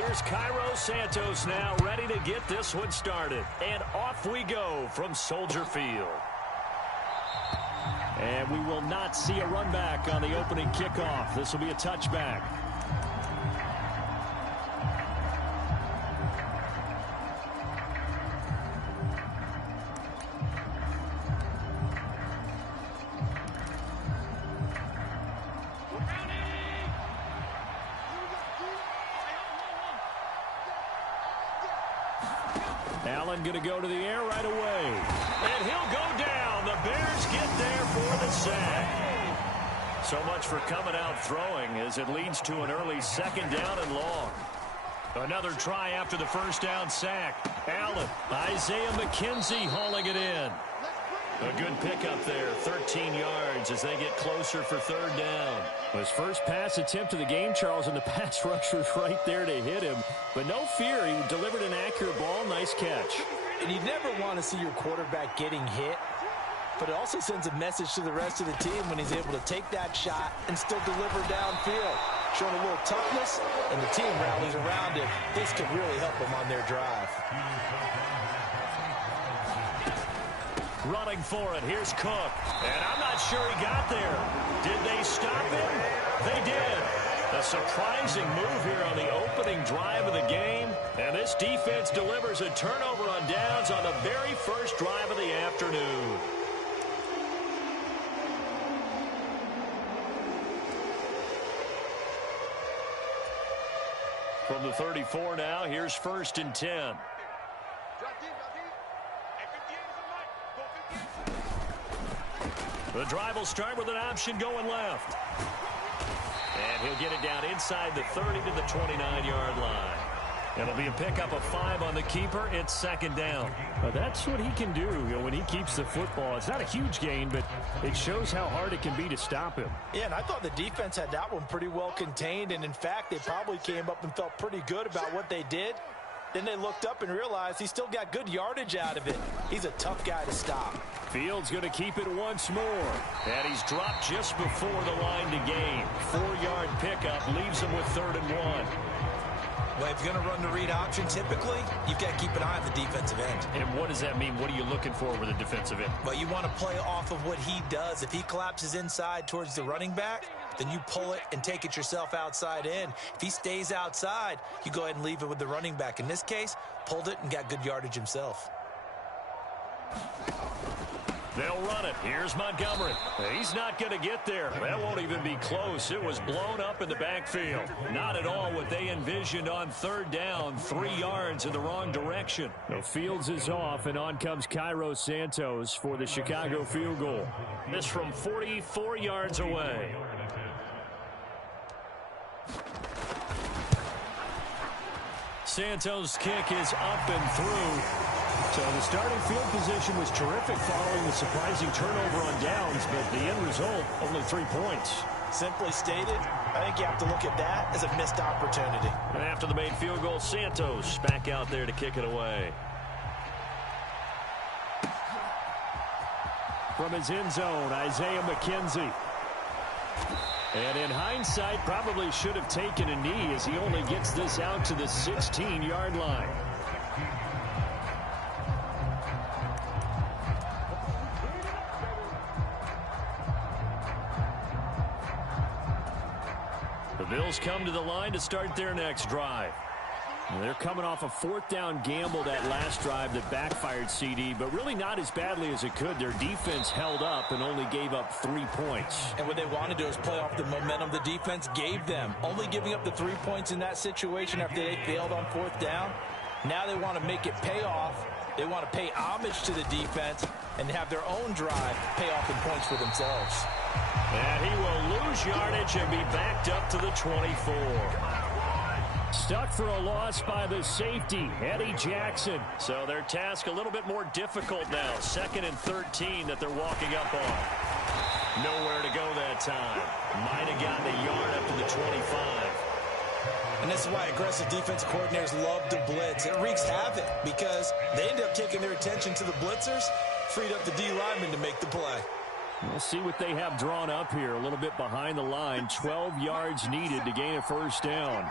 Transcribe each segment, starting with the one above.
Here's Cairo Santos now ready to get this one started. And off we go from Soldier Field. And we will not see a run back on the opening kickoff. This will be a touchback. Allen going to go to the air right away. And he'll go down. The Bears get there for the sack. So much for coming out throwing as it leads to an early second down and long. Another try after the first down sack. Allen, Isaiah McKenzie hauling it in. A good pickup there, 13 yards as they get closer for third down. His first pass attempt of the game, Charles, and the pass rusher's right there to hit him. But no fear, he delivered an accurate ball. Nice catch. And you never want to see your quarterback getting hit, but it also sends a message to the rest of the team when he's able to take that shot and still deliver downfield. Showing a little toughness, and the team rallies around him. This could really help them on their drive. Running for it, here's Cook. And I'm not sure he got there. Did they stop him? They did. A surprising move here on the opening drive of the game. And this defense delivers a turnover on downs on the very first drive of the afternoon. From the 34 now, here's 1st and 10. The drive will start with an option going left. And he'll get it down inside the 30 to the 29-yard line. It'll be a pickup of 5 on the keeper. It's second down. Well, that's what he can do, when he keeps the football. It's not a huge gain, but it shows how hard it can be to stop him. Yeah, and I thought the defense had that one pretty well contained. And, in fact, they probably came up and felt pretty good about what they did. Then they looked up and realized he still got good yardage out of it. He's a tough guy to stop. Fields going to keep it once more. And he's dropped just before the line to gain. 4-yard pickup leaves him with 3rd and 1. Well, if you're going to run the read option, typically, you've got to keep an eye on the defensive end. And what does that mean? What are you looking for with a defensive end? Well, you want to play off of what he does. If he collapses inside towards the running back, then you pull it and take it yourself outside in. If he stays outside, you go ahead and leave it with the running back. In this case, pulled it and got good yardage himself. They'll run it. Here's Montgomery. He's not going to get there. That won't even be close. It was blown up in the backfield. Not at all what they envisioned on 3rd down. 3 yards in the wrong direction. The Fields is off, and on comes Cairo Santos for the Chicago field goal. This from 44 yards away. Santos' kick is up and through. So the starting field position was terrific following the surprising turnover on downs, but the end result, only 3 points. Simply stated, I think you have to look at that as a missed opportunity. And after the made field goal, Santos back out there to kick it away. From his end zone, Isaiah McKenzie. And in hindsight, probably should have taken a knee as he only gets this out to the 16-yard line. The Bills come to the line to start their next drive. And they're coming off a 4th down gamble that last drive that backfired, CD, but really not as badly as it could. Their defense held up and only gave up 3 points. And what they want to do is play off the momentum the defense gave them. Only giving up the 3 points in that situation after they failed on 4th down. Now they want to make it pay off. They want to pay homage to the defense and have their own drive pay off in points for themselves. And he will lose yardage and be backed up to the 24. Stuck for a loss by the safety, Eddie Jackson. So their task a little bit more difficult now. 2nd and 13 that they're walking up on. Nowhere to go that time. Might have gotten a yard up to the 25. And this is why aggressive defense coordinators love to blitz. It wreaks havoc because they end up taking their attention to the blitzers, freed up the D lineman to make the play. We'll see what they have drawn up here. A little bit behind the line. 12 yards needed to gain a 1st down.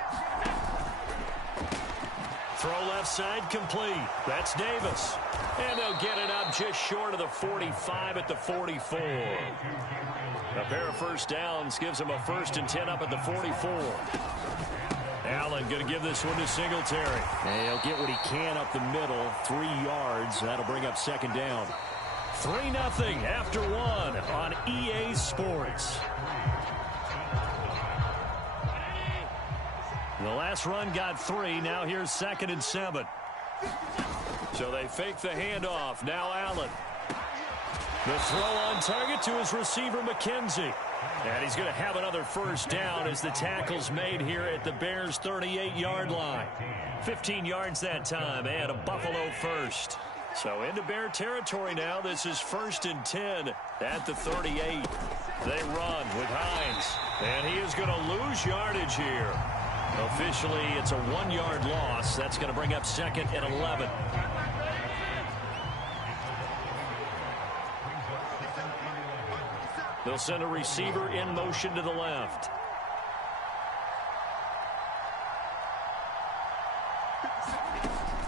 Throw left side complete. That's Davis. And they'll get it up just short of the 45 at the 44. A pair of first downs gives them a 1st and 10 up at the 44. Allen going to give this one to Singletary. And he'll get what he can up the middle. 3 yards. That'll bring up 2nd down. 3-0 after 1 on EA Sports. The last run got 3. Now here's 2nd and 7. So they fake the handoff. Now Allen. The throw on target to his receiver, McKenzie. And he's going to have another 1st down as the tackle's made here at the Bears' 38-yard line. 15 yards that time and a Buffalo 1st. So into Bear territory now. This is 1st and 10 at the 38. They run with Hines. And he is going to lose yardage here. Officially, it's a 1-yard loss. That's going to bring up 2nd and 11. They'll send a receiver in motion to the left.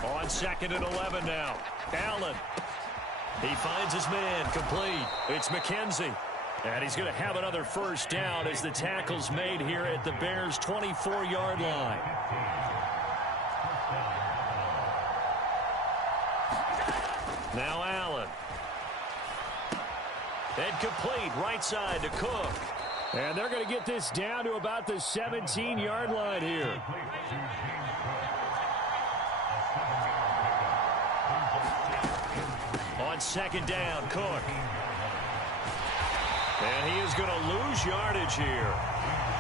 On 2nd and 11 now. Allen. He finds his man complete. It's McKenzie. And he's going to have another 1st down as the tackle's made here at the Bears' 24-yard line. Now Allen. And complete right side to Cook. And they're going to get this down to about the 17-yard line here. On 2nd down, Cook. And he is going to lose yardage here.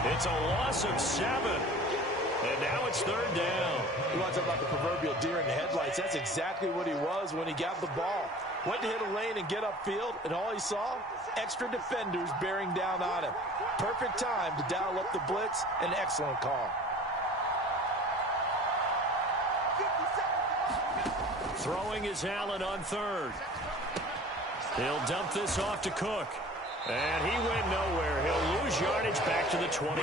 It's a loss of 7. And now it's 3rd down. You want to talk about the proverbial deer in the headlights. That's exactly what he was when he got the ball. Went to hit a lane and get upfield, and all he saw, extra defenders bearing down on him. Perfect time to dial up the blitz. An excellent call. Throwing is Allen on 3rd. He'll dump this off to Cook. And he went nowhere. He'll lose yardage back to the 29.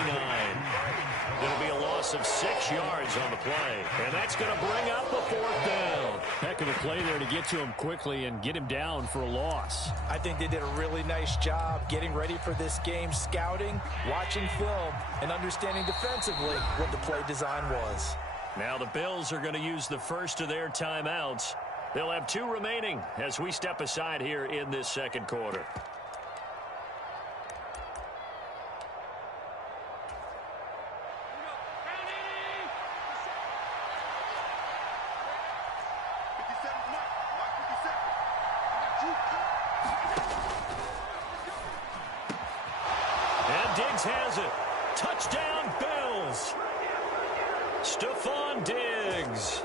It'll be a loss of 6 yards on the play. And that's going to bring up the 4th down. Heck of a play there to get to him quickly and get him down for a loss. I think they did a really nice job getting ready for this game, scouting, watching film, and understanding defensively what the play design was. Now the Bills are going to use the first of their timeouts. They'll have 2 remaining as we step aside here in this 2nd quarter. And Diggs has it. Touchdown, Bills. Stephon Diggs.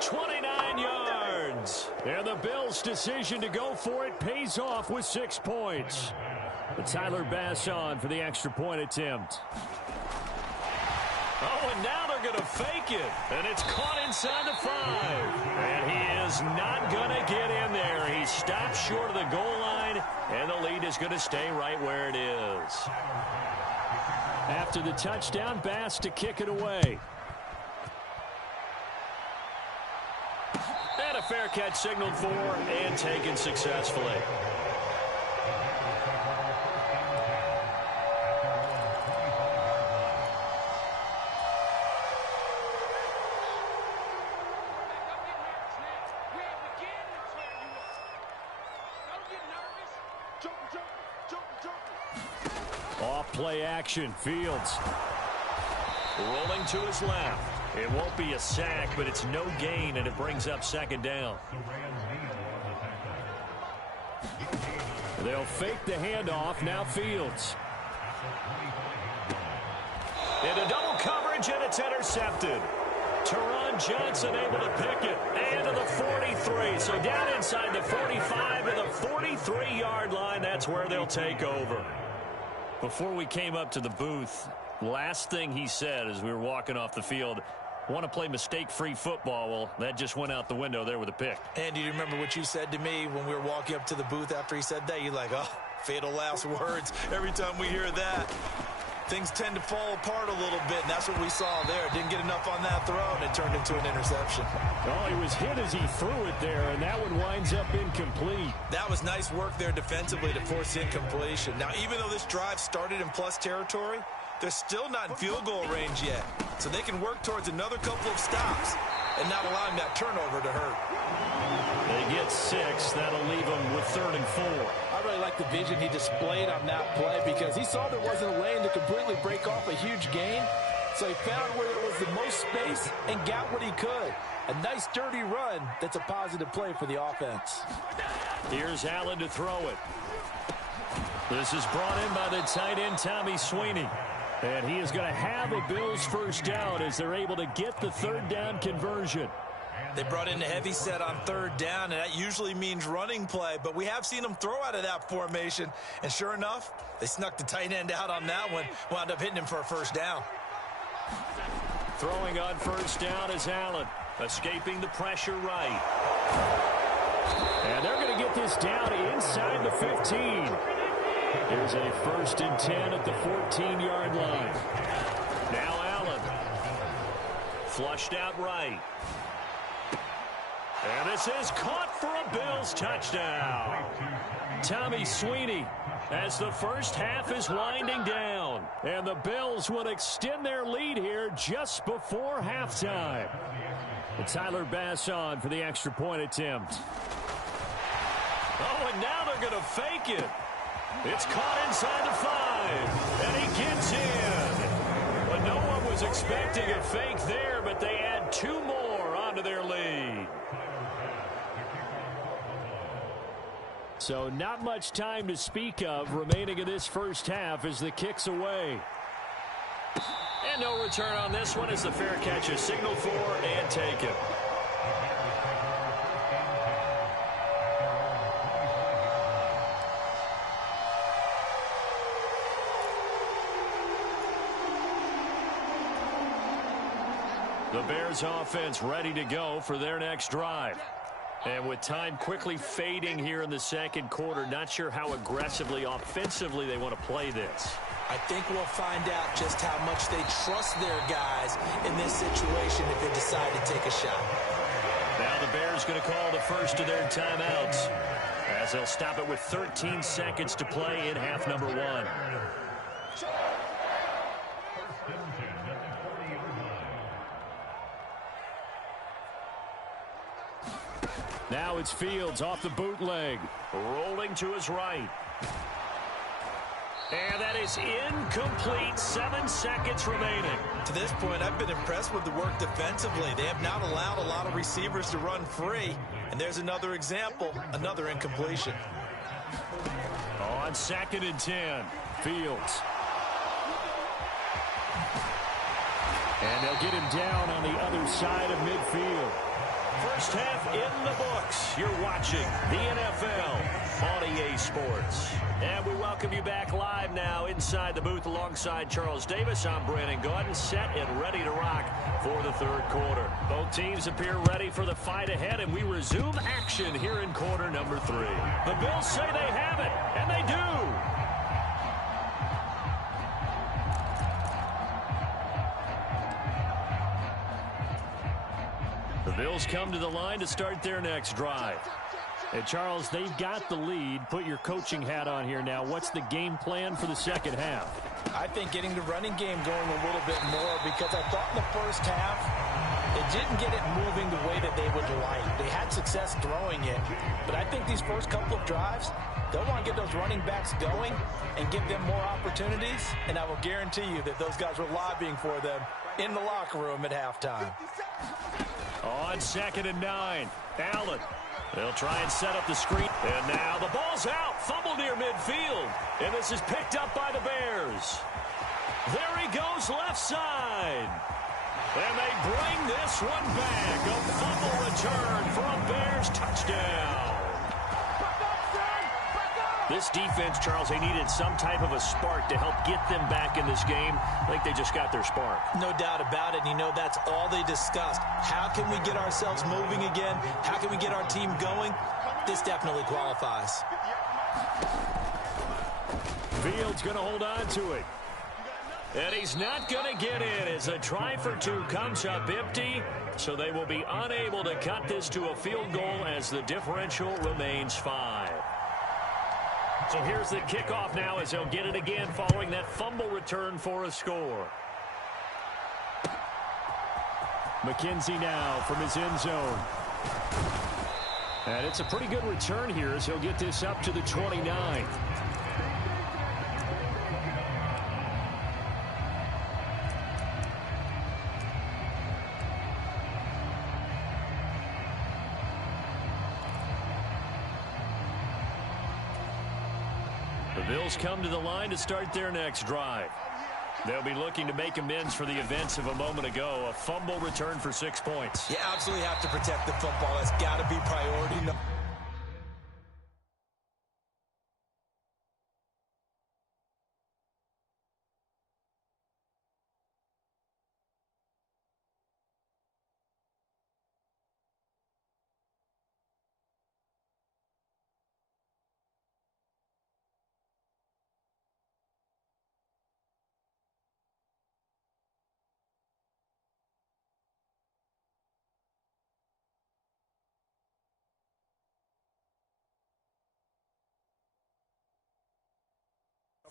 29 yards. And the Bills' decision to go for it pays off with 6 points. Tyler Bass on for the extra point attempt. Oh, and now they're going to fake it. And it's caught inside the 5. And he is not going to get in there. He stopped short of the goal line, and the lead is going to stay right where it is. After the touchdown, Bass to kick it away. And a fair catch signaled for and taken successfully. Off play action, Fields. Rolling to his left. It won't be a sack, but it's no gain, and it brings up 2nd down. They'll fake the handoff. Now Fields. Into double coverage, and it's intercepted. Teron Johnson able to pick it. And to the 43. So down inside the 45 to the 43-yard line. That's where they'll take over. Before we came up to the booth, last thing he said as we were walking off the field, want to play mistake-free football. Well, that just went out the window there with a pick. And do you remember what you said to me when we were walking up to the booth after he said that? You're like, oh, fatal last words every time we hear that. things tend to fall apart a little bit, and that's what we saw there. Didn't get enough on that throw, and it turned into an interception. Oh, he was hit as he threw it there, and that one winds up incomplete. That was nice work there defensively to force incompletion. Now, even though this drive started in plus territory, they're still not in field goal range yet, so they can work towards another couple of stops and not allowing that turnover to hurt. They get 6. That'll leave them with 3rd and 4. I really like the vision he displayed on that play because he saw there wasn't a lane to completely break off a huge gain. So he found where there was the most space and got what he could. A nice, dirty run that's a positive play for the offense. Here's Allen to throw it. This is brought in by the tight end, Tommy Sweeney. And he is going to have a Bills first down as they're able to get the 3rd down conversion. They brought in a heavy set on 3rd down, and that usually means running play, but we have seen them throw out of that formation, and sure enough, they snuck the tight end out on that one, wound up hitting him for a first down. Throwing on first down is Allen, escaping the pressure right. And they're going to get this down inside the 15. Here's a 1st and 10 at the 14-yard line. Now Allen. Flushed out right. And this is caught for a Bills touchdown. Tommy Sweeney as the first half is winding down. And the Bills will extend their lead here just before halftime. And Tyler Bass on for the extra point attempt. Oh, and now they're going to fake it. It's caught inside the 5. And he gets in. But no one was expecting a fake there, but they add 2 more onto their lead. So not much time to speak of remaining in this first half as the kick's away. And no return on this one as the fair catch is signaled for and taken. The Bears offense ready to go for their next drive. And with time quickly fading here in the second quarter, not sure how aggressively, offensively they want to play this. I think we'll find out just how much they trust their guys in this situation if they decide to take a shot. Now the Bears going to call the first of their timeouts as they'll stop it with 13 seconds to play in half number 1. Now it's Fields off the bootleg. Rolling to his right. And that is incomplete. 7 seconds remaining. To this point, I've been impressed with the work defensively. They have not allowed a lot of receivers to run free. And there's another example, another incompletion. On 2nd and 10, Fields. And they'll get him down on the other side of midfield. First half in the books. You're watching the NFL on EA Sports. And we welcome you back live now inside the booth alongside Charles Davis. I'm Brandon Gaudin, set and ready to rock for the 3rd quarter. Both teams appear ready for the fight ahead, and we resume action here in quarter number 3. The Bills say they have it, and they do. The Bills come to the line to start their next drive. And Charles, they've got the lead. Put your coaching hat on here now. What's the game plan for the second half? I think getting the running game going a little bit more because I thought in the first half they didn't get it moving the way that they would like. They had success throwing it. But I think these first couple of drives, they'll want to get those running backs going and give them more opportunities. And I will guarantee you that those guys were lobbying for them in the locker room at halftime. On 2nd and 9, Allen. They'll try and set up the screen. And now the ball's out. Fumble near midfield. And this is picked up by the Bears. There he goes left side. And they bring this one back. A fumble return for a Bears touchdown. This defense, Charles, they needed some type of a spark to help get them back in this game. I think they just got their spark. No doubt about it. And you know, that's all they discussed. How can we get ourselves moving again? How can we get our team going? This definitely qualifies. Fields going to hold on to it. And he's not going to get in as a try for two comes up empty. So they will be unable to cut this to a field goal as the differential remains 5. So here's the kickoff now as they'll get it again following that fumble return for a score. McKenzie now from his end zone. And it's a pretty good return here as he'll get this up to the 29. The Bills come to the line to start their next drive. They'll be looking to make amends for the events of a moment ago. A fumble return for 6 points. You absolutely have to protect the football. That's got to be priority.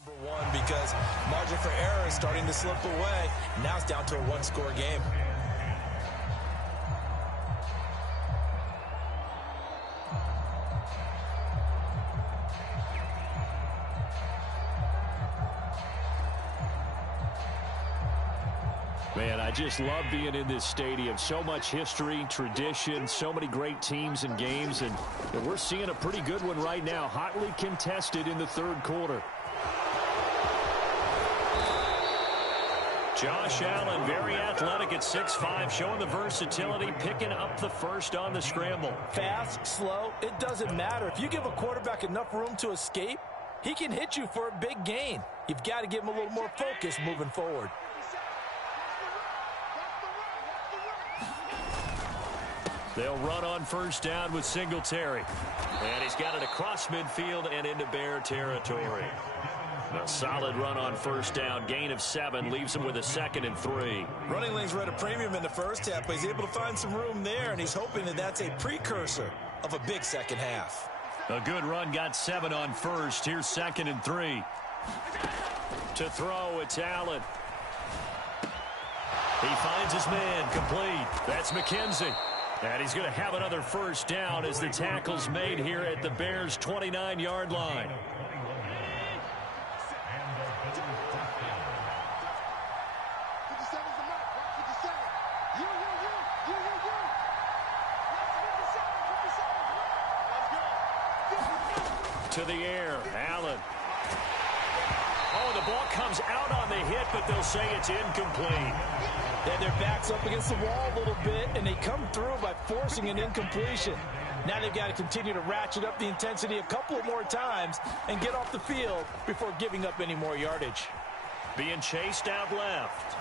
Number one, because margin for error is starting to slip away. Now it's down to a one-score game. Man, I just love being in this stadium. So much history, tradition, so many great teams and games, and we're seeing a pretty good one right now, hotly contested in the third quarter. Josh Allen, very athletic at 6'5", showing the versatility, picking up the first on the scramble. Fast, slow, it doesn't matter. If you give a quarterback enough room to escape, he can hit you for a big gain. You've got to give him a little more focus moving forward. They'll run on first down with Singletary. And he's got it across midfield and into Bear territory. A solid run on first down. Gain of 7 leaves him with a 2nd and 3. Running lanes were at a premium in the first half, but he's able to find some room there, and he's hoping that that's a precursor of a big second half. A good run, got 7 on first. Here's 2nd and 3. To throw, it's Allen. He finds his man, complete. That's McKenzie. And he's going to have another first down as the tackle's made here at the Bears' 29-yard line. To the air, Allen. Oh, the ball comes out on the hit, but they'll say it's incomplete. And their back's up against the wall a little bit, and they come through by forcing an incompletion. Now they've got to continue to ratchet up the intensity a couple more times and get off the field before giving up any more yardage. Being chased out left.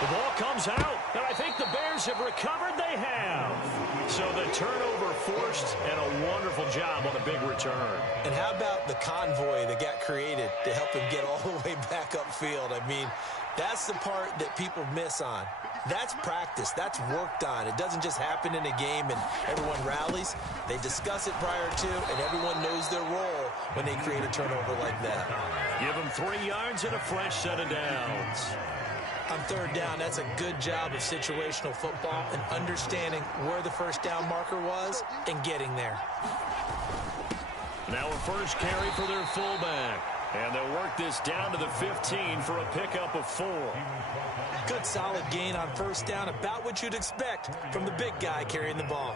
The ball comes out, and I think the Bears have recovered. They have. So the turnover forced, and a wonderful job on a big return. And how about the convoy that got created to help him get all the way back upfield? I mean, that's the part that people miss on. That's practice. That's worked on. It doesn't just happen in a game and everyone rallies. They discuss it prior to, and everyone knows their role when they create a turnover like that. Give them 3 yards and a fresh set of downs. On third down, that's a good job of situational football and understanding where the first down marker was and getting there. Now a first carry for their fullback. And they'll work this down to the 15 for a pickup of 4. Good solid gain on first down, about what you'd expect from the big guy carrying the ball.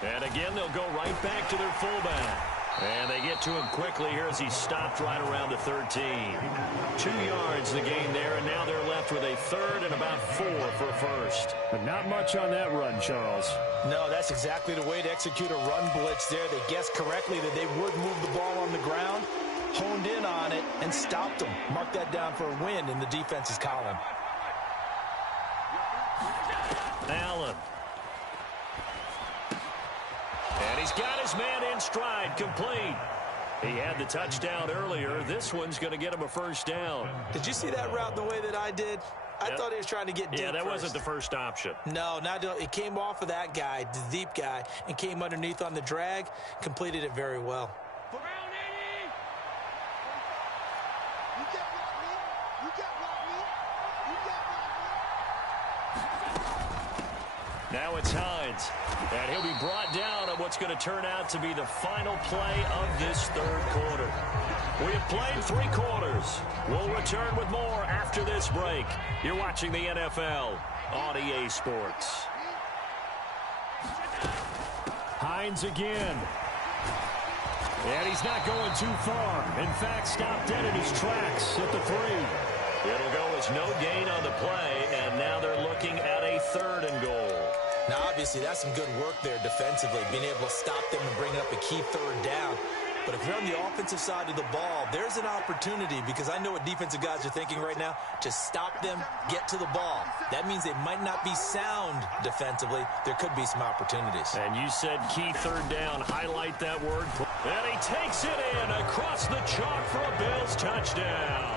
And again, they'll go right back to their fullback. And they get to him quickly here as he stopped right around the 13. 2 yards the gain there, and now they're left with a 3rd and about 4 for a first. But not much on that run, Charles. No, that's exactly the way to execute a run blitz there. They guessed correctly that they would move the ball on the ground. honed in on it, and stopped them. Mark that down for a win in the defense's column. Allen. And he's got his man in stride, complete. He had the touchdown earlier. This one's going to get him a first down. Did you see that route the way that I did? I thought he was trying to get deep. Yeah, that first. wasn't the first option. No, it came off of that guy, the deep guy, and came underneath on the drag, completed it very well. Now it's Hines, and he'll be brought down on what's going to turn out to be the final play of this third quarter. We have played 3 quarters. We'll return with more after this break. You're watching the NFL on EA Sports. Hines again. And he's not going too far. In fact, stopped dead in his tracks at the 3. It'll go as no gain on the play, and now they're looking at a 3rd and goal. Now, obviously, that's some good work there defensively, being able to stop them and bring up a key 3rd down. But if you're on the offensive side of the ball, there's an opportunity, because I know what defensive guys are thinking right now. Just stop them, get to the ball. That means they might not be sound defensively. There could be some opportunities. And you said key 3rd down. Highlight that word. And he takes it in across the chalk for a Bills touchdown.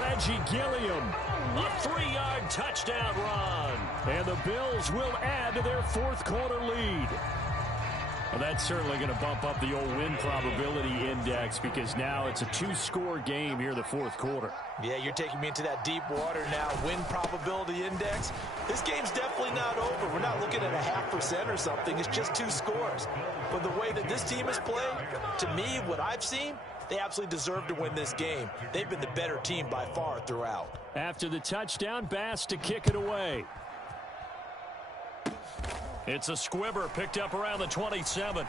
Reggie Gilliam. A 3-yard touchdown run. And the Bills will add to their 4th quarter lead. Well, that's certainly going to bump up the old win probability index, because now it's a 2-score game here in the 4th quarter. Yeah, you're taking me into that deep water now. Win probability index. This game's definitely not over. We're not looking at a 0.5% or something. It's just 2 scores. But the way that this team has played, to me, what I've seen, they absolutely deserve to win this game. They've been the better team by far throughout. After the touchdown, Bass to kick it away. It's a squibber picked up around the 27.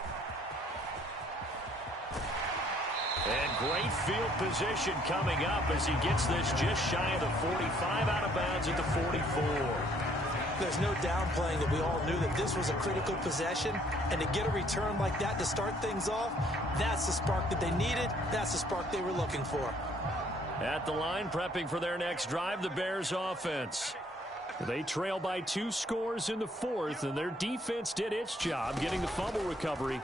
And great field position coming up as he gets this just shy of the 45, out of bounds at the 44. There's no downplaying that we all knew that this was a critical possession, and to get a return like that to start things off, that's the spark that they needed. That's the spark they were looking for. At the line, prepping for their next drive, the Bears offense. They trail by 2 scores in the 4th, and their defense did its job getting the fumble recovery.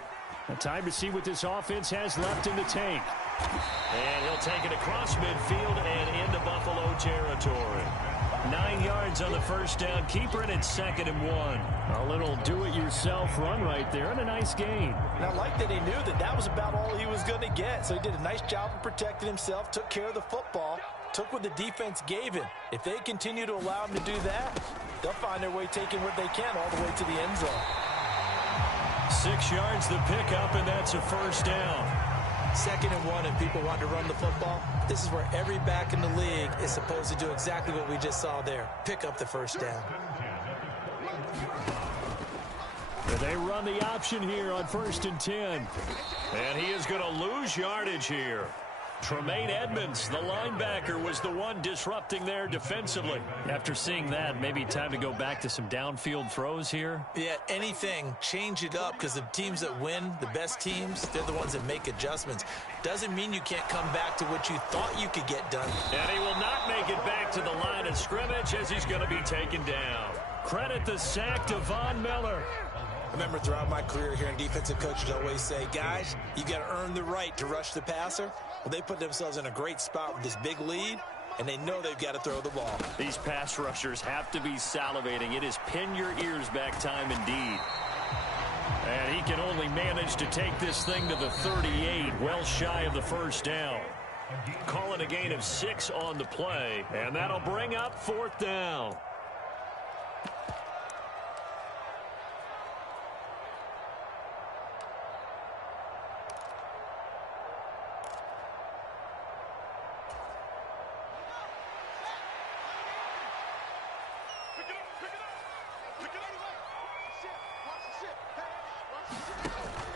Now, time to see what this offense has left in the tank. And he'll take it across midfield and into Buffalo territory. 9 yards on the first down. Keeper it at 2nd and 1. A little do-it-yourself run right there, and a nice gain. And I like that he knew that that was about all he was going to get. So he did a nice job of protecting himself, took care of the football, took what the defense gave him. If they continue to allow him to do that, they'll find their way taking what they can all the way to the end zone. 6 yards the pickup, and that's a first down. 2nd and 1, and people want to run the football. This is where every back in the league is supposed to do exactly what we just saw there. Pick up the first down. They run the option here on 1st and 10. And he is going to lose yardage here. Tremaine Edmonds, the linebacker, was the one disrupting there defensively. After seeing that, maybe time to go back to some downfield throws here. Yeah, anything. Change it up, because the teams that win, the best teams, they're the ones that make adjustments. Doesn't mean you can't come back to what you thought you could get done. And he will not make it back to the line of scrimmage as he's going to be taken down. Credit the sack to Von Miller. I remember throughout my career here in defensive coaches always say, guys, you got to earn the right to rush the passer. Well, they put themselves in a great spot with this big lead, and they know they've got to throw the ball. These pass rushers have to be salivating. It is pin your ears back time indeed. And he can only manage to take this thing to the 38, well shy of the first down. Calling a gain of 6 on the play, and that'll bring up 4th down.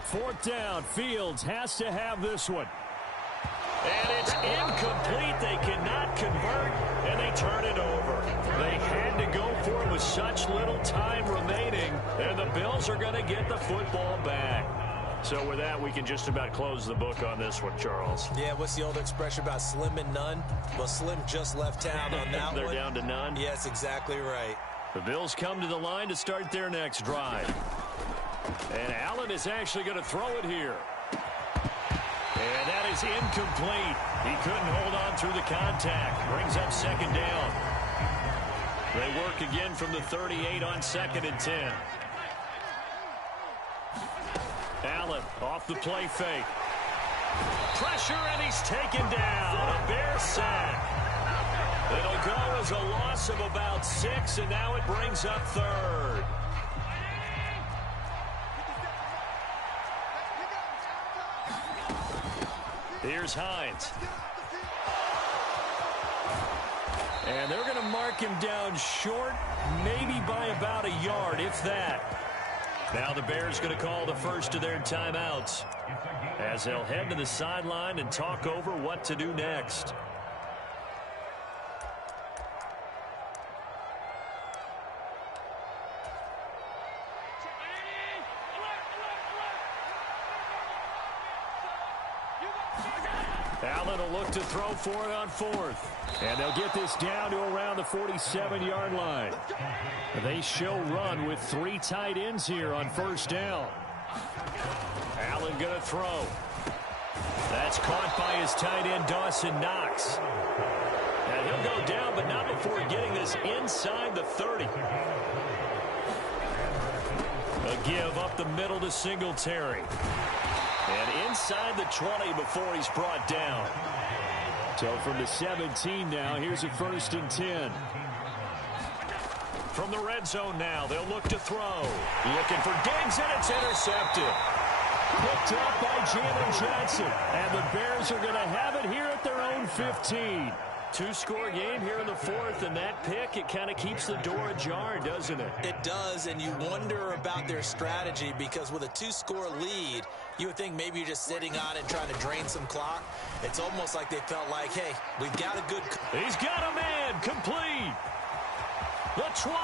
Fourth down, Fields has to have this one. And it's incomplete. They cannot convert, and they turn it over. They had to go for it with such little time remaining, and the Bills are going to get the football back. So with that, we can just about close the book on this one, Charles. Yeah, what's the old expression about slim and none? Well, Slim just left town on that They're one. down to none? Yes, exactly right. The Bills come to the line to start their next drive. And Allen is actually going to throw it here. And that is incomplete. He couldn't hold on through the contact. Brings up second down. They work again from the 38 on 2nd and 10. Allen off the play fake. Pressure, and he's taken down. A Bear sack. It'll go as a loss of about 6, and now it brings up 3rd. Here's Hines. And they're going to mark him down short, maybe by about a yard, if that. Now the Bears going to call the first of their timeouts as they'll head to the sideline and talk over what to do next. Allen will look to throw for it on 4th. And they'll get this down to around the 47-yard line. They show run with 3 tight ends here on 1st down. Allen going to throw. That's caught by his tight end, Dawson Knox. And he'll go down, but not before getting this inside the 30. A give up the middle to Singletary. And inside the 20 before he's brought down. So from the 17 now, here's a 1st and 10. From the red zone now, they'll look to throw. Looking for Diggs, and it's intercepted. Picked up by Jalen Johnson. And the Bears are going to have it here at their own 15. 2-score game here in the 4th, and that pick, it kind of keeps the door ajar, doesn't it? It does, and you wonder about their strategy because with a 2-score lead, you would think maybe you're just sitting on it trying to drain some clock. It's almost like they felt like, hey, we've got a good... He's got a man, complete. The 20.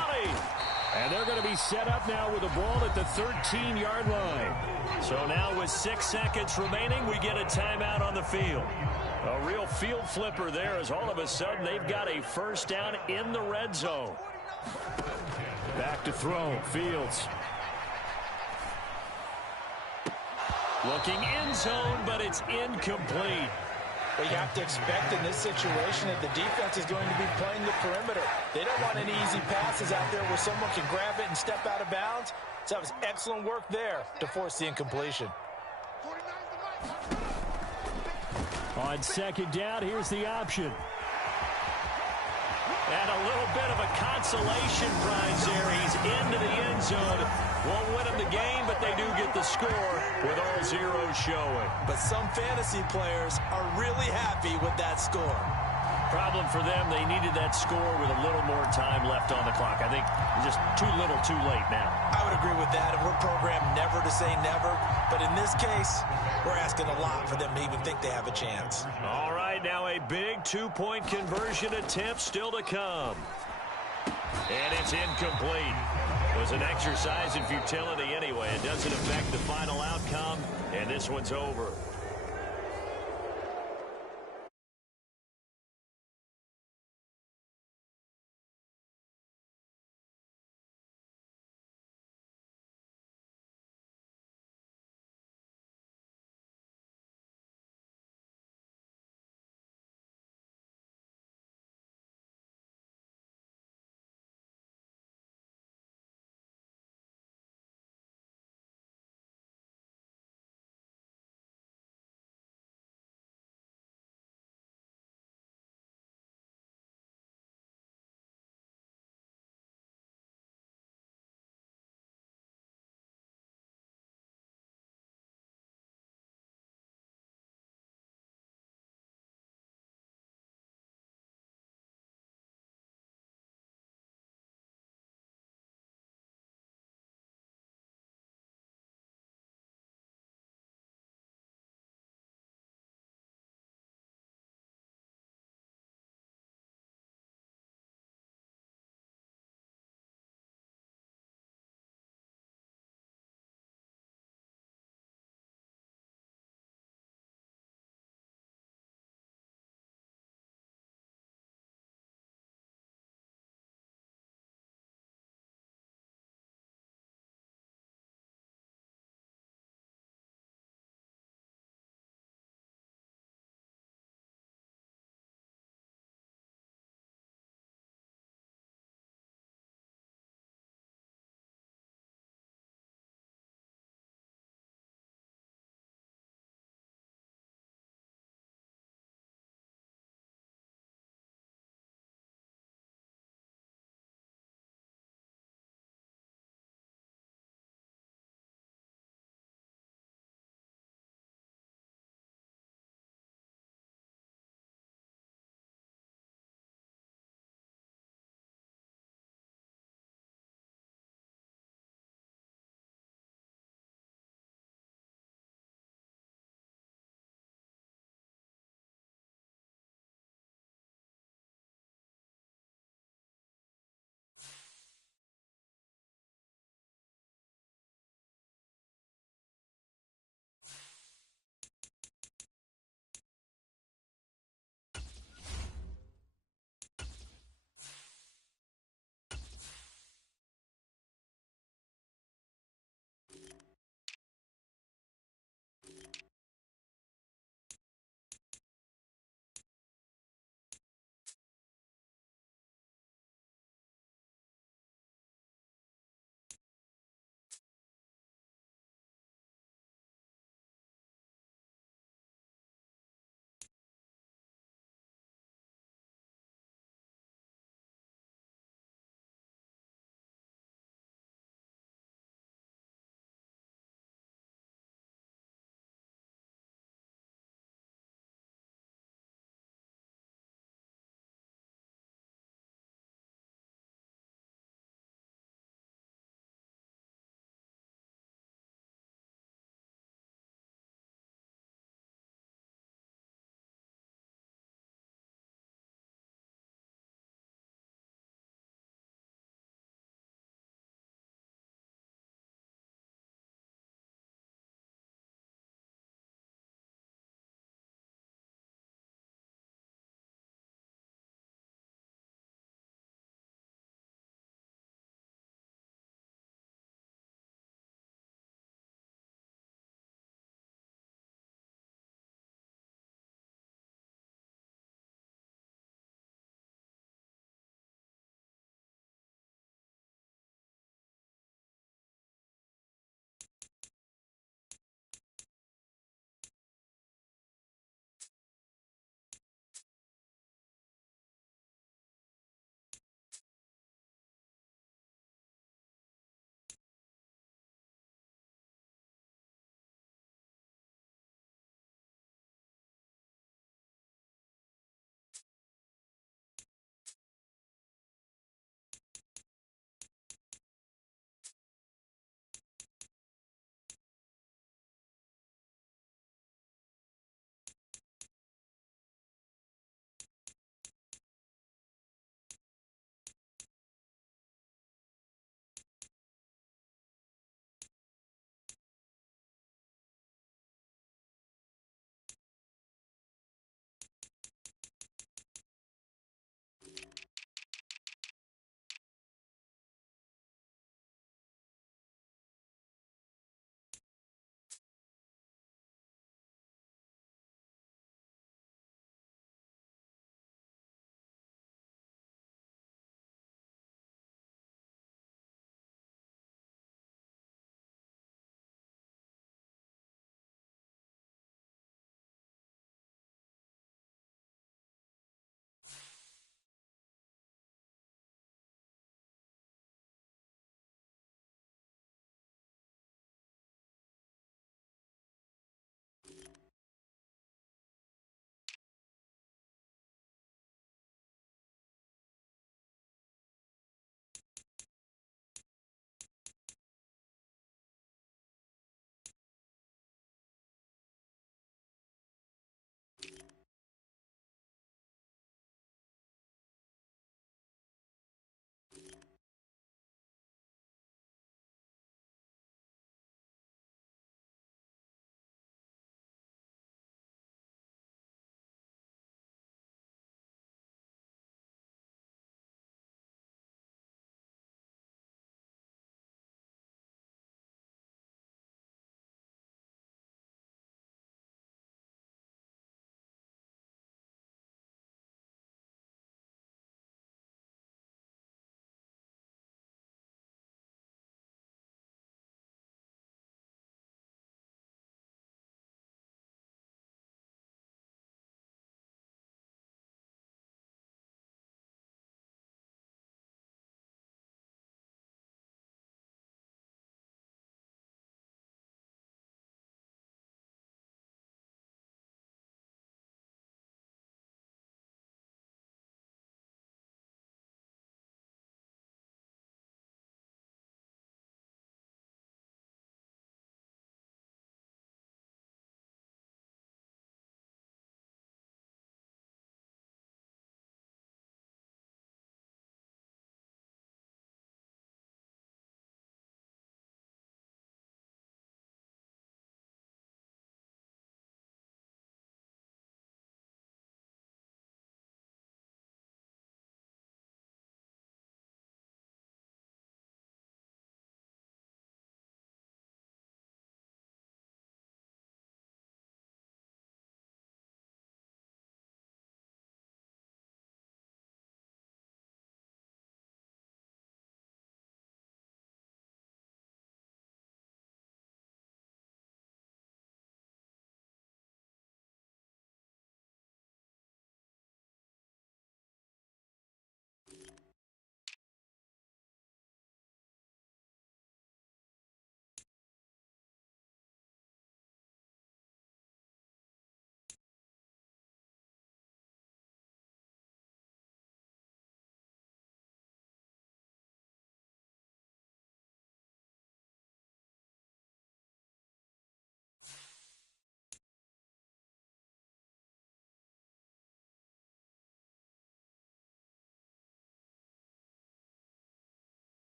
And they're going to be set up now with the ball at the 13-yard line. So now with 6 seconds remaining, we get a timeout on the field. A real field flipper there as all of a sudden they've got a 1st down in the red zone. Back to throw. Fields. Looking end zone, but it's incomplete. Well, you have to expect in this situation that the defense is going to be playing the perimeter. They don't want any easy passes out there where someone can grab it and step out of bounds. So that was excellent work there to force the incompletion. On 2nd down, here's the option. And a little bit of a consolation prize there. He's into the end zone. Won't win them the game, but they do get the score with all zeros showing. But some fantasy players are really happy with that score. Problem for them, they needed that score with a little more time left on the clock. I think just too little, too late now. I would agree with that, and we're programmed never to say never. But in this case, we're asking a lot for them to even think they have a chance. All right, now a big 2-point conversion attempt still to come. And it's incomplete. It was an exercise in futility anyway. It doesn't affect the final outcome, and this one's over.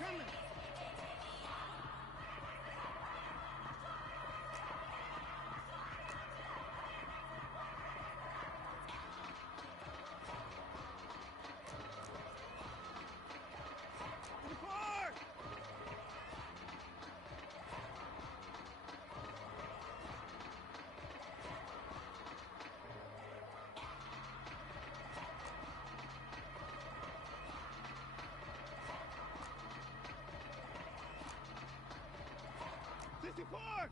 Coming. Support!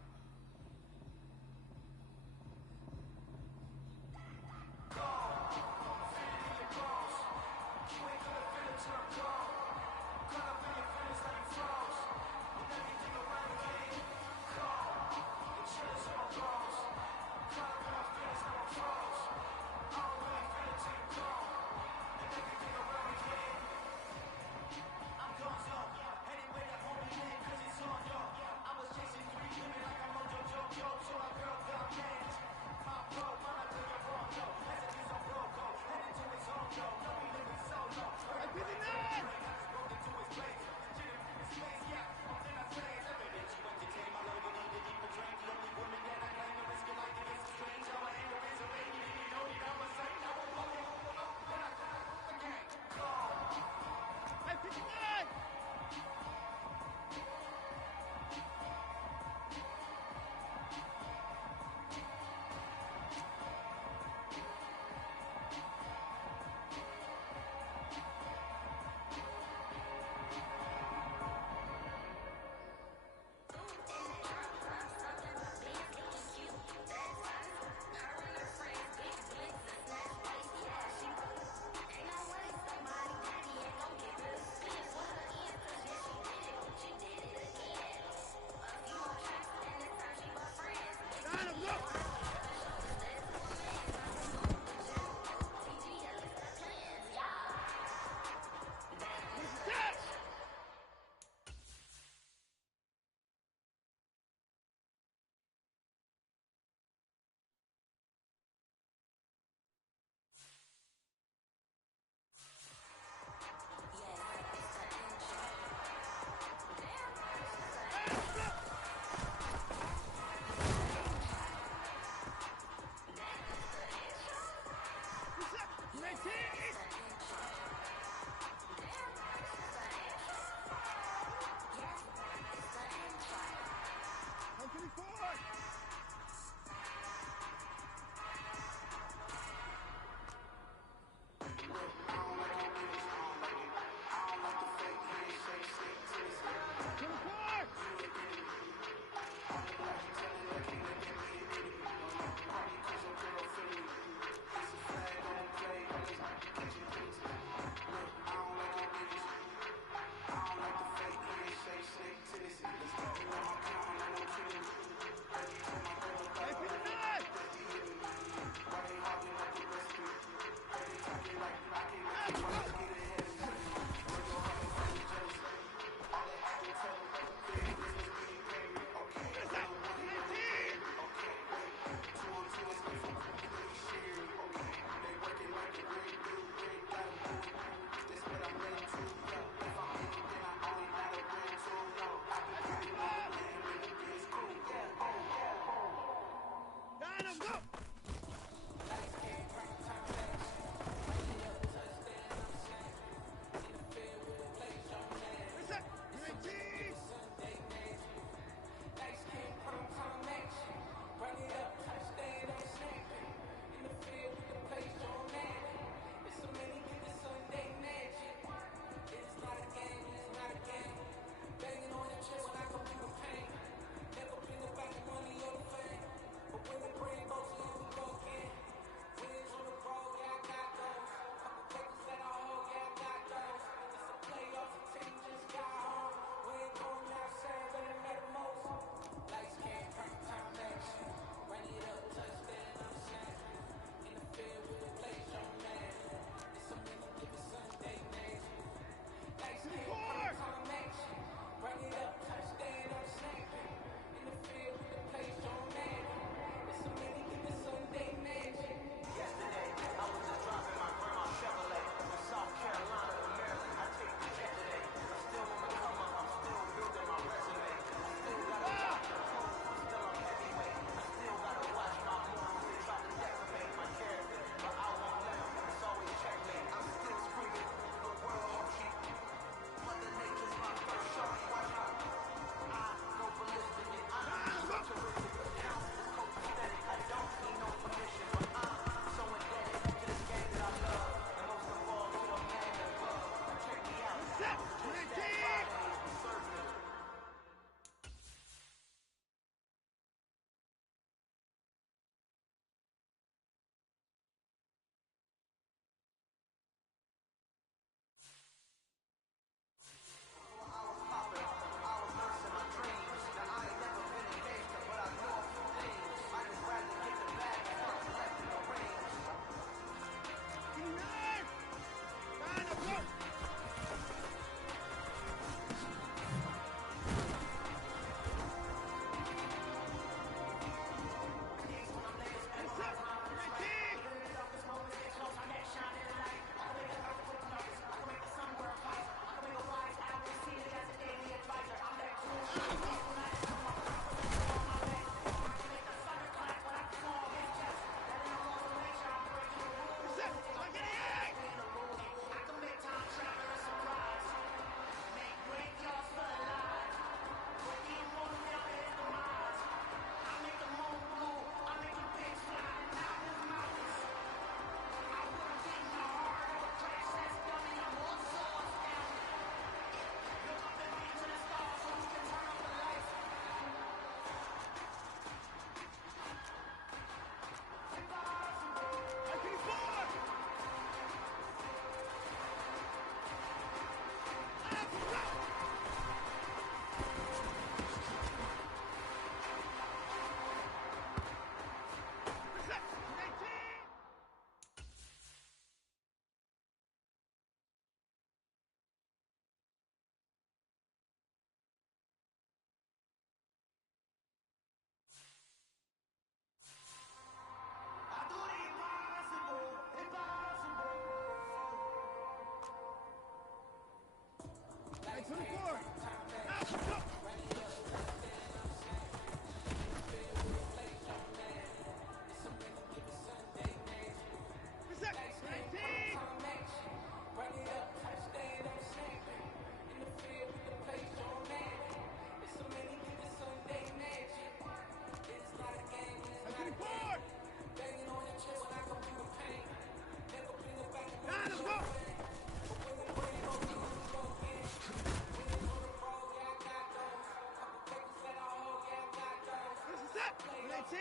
18.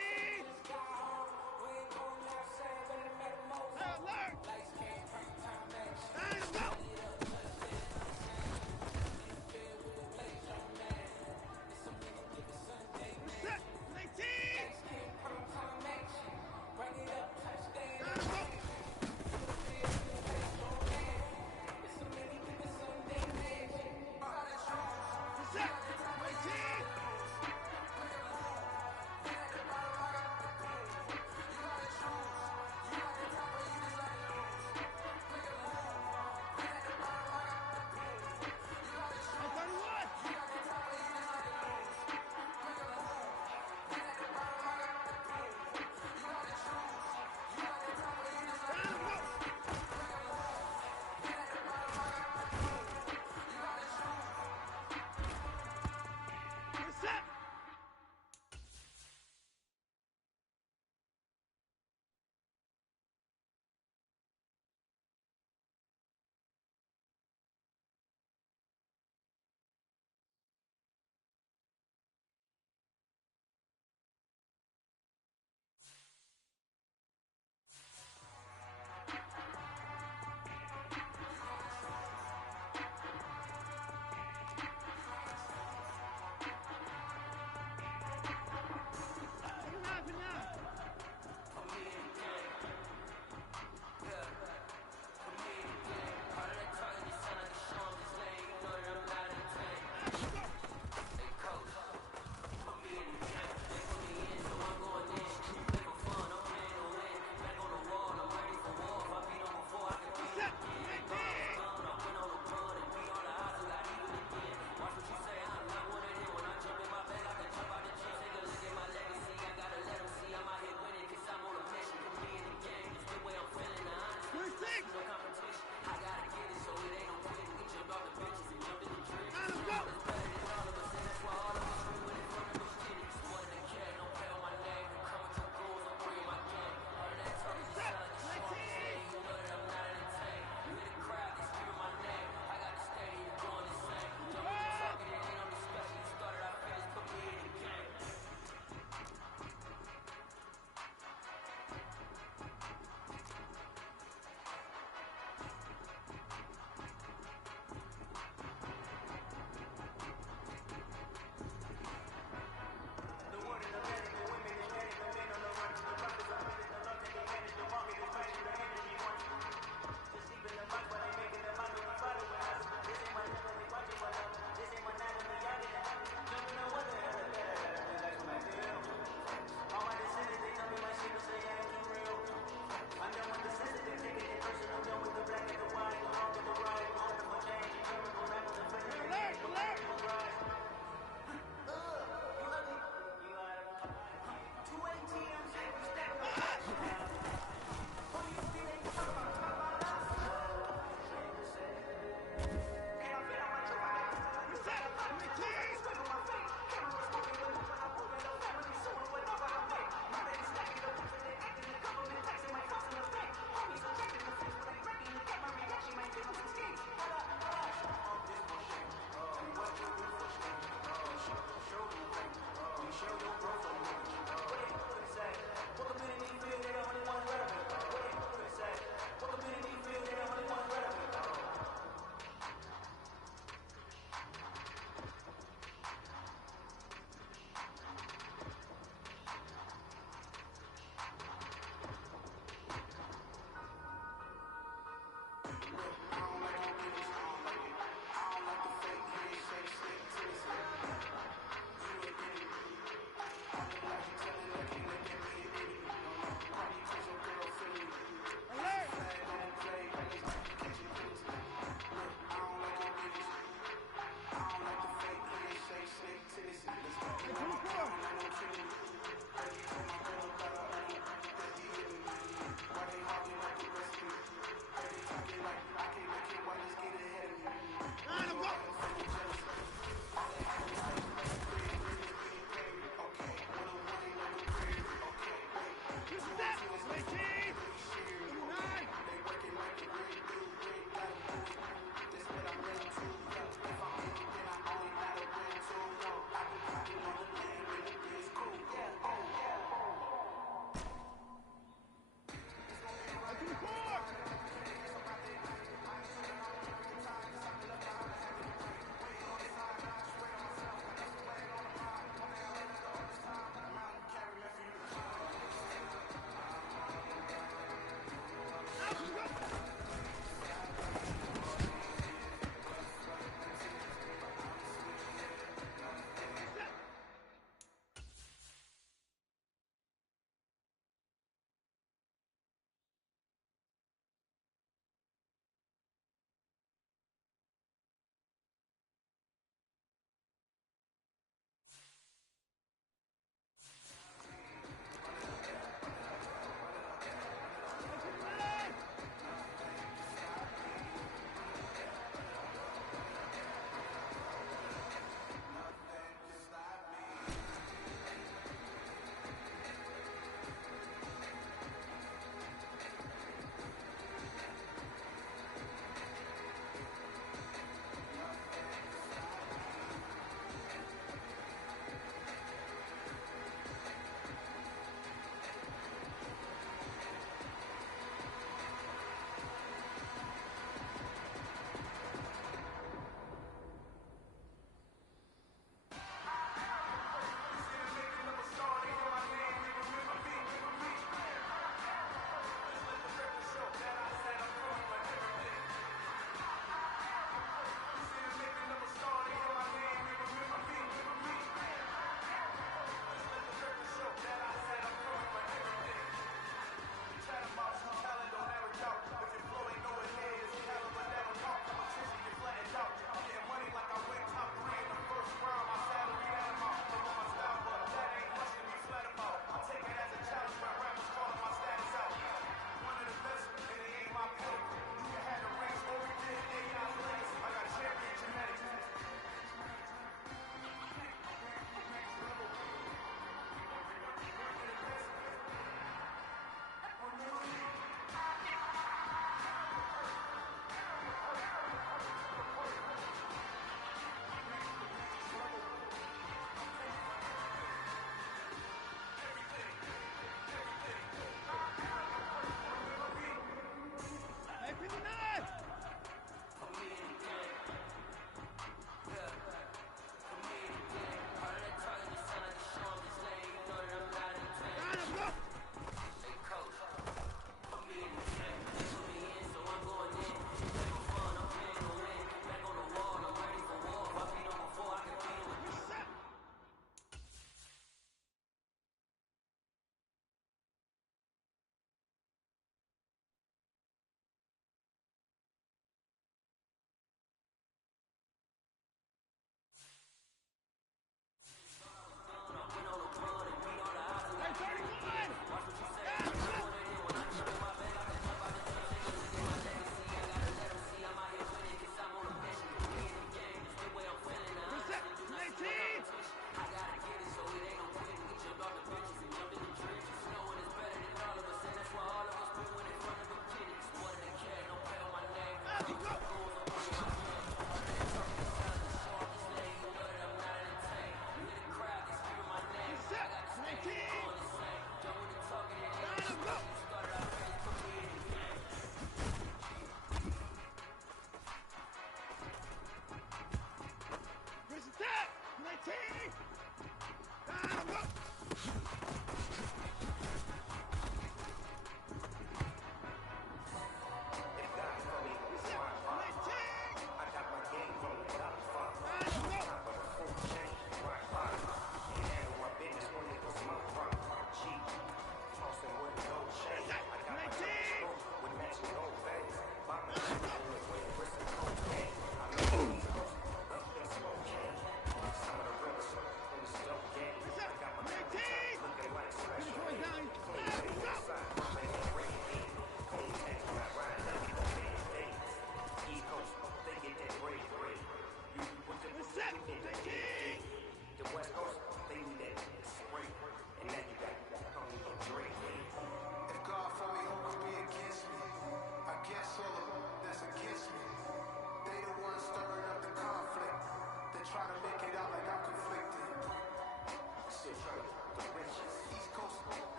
Alert. 9 go. Set. 18. 9 go. Set. 18.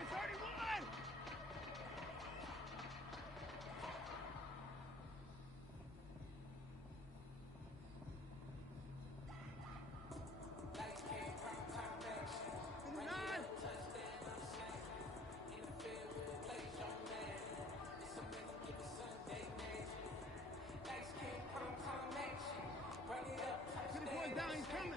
By 31! Down, he's coming.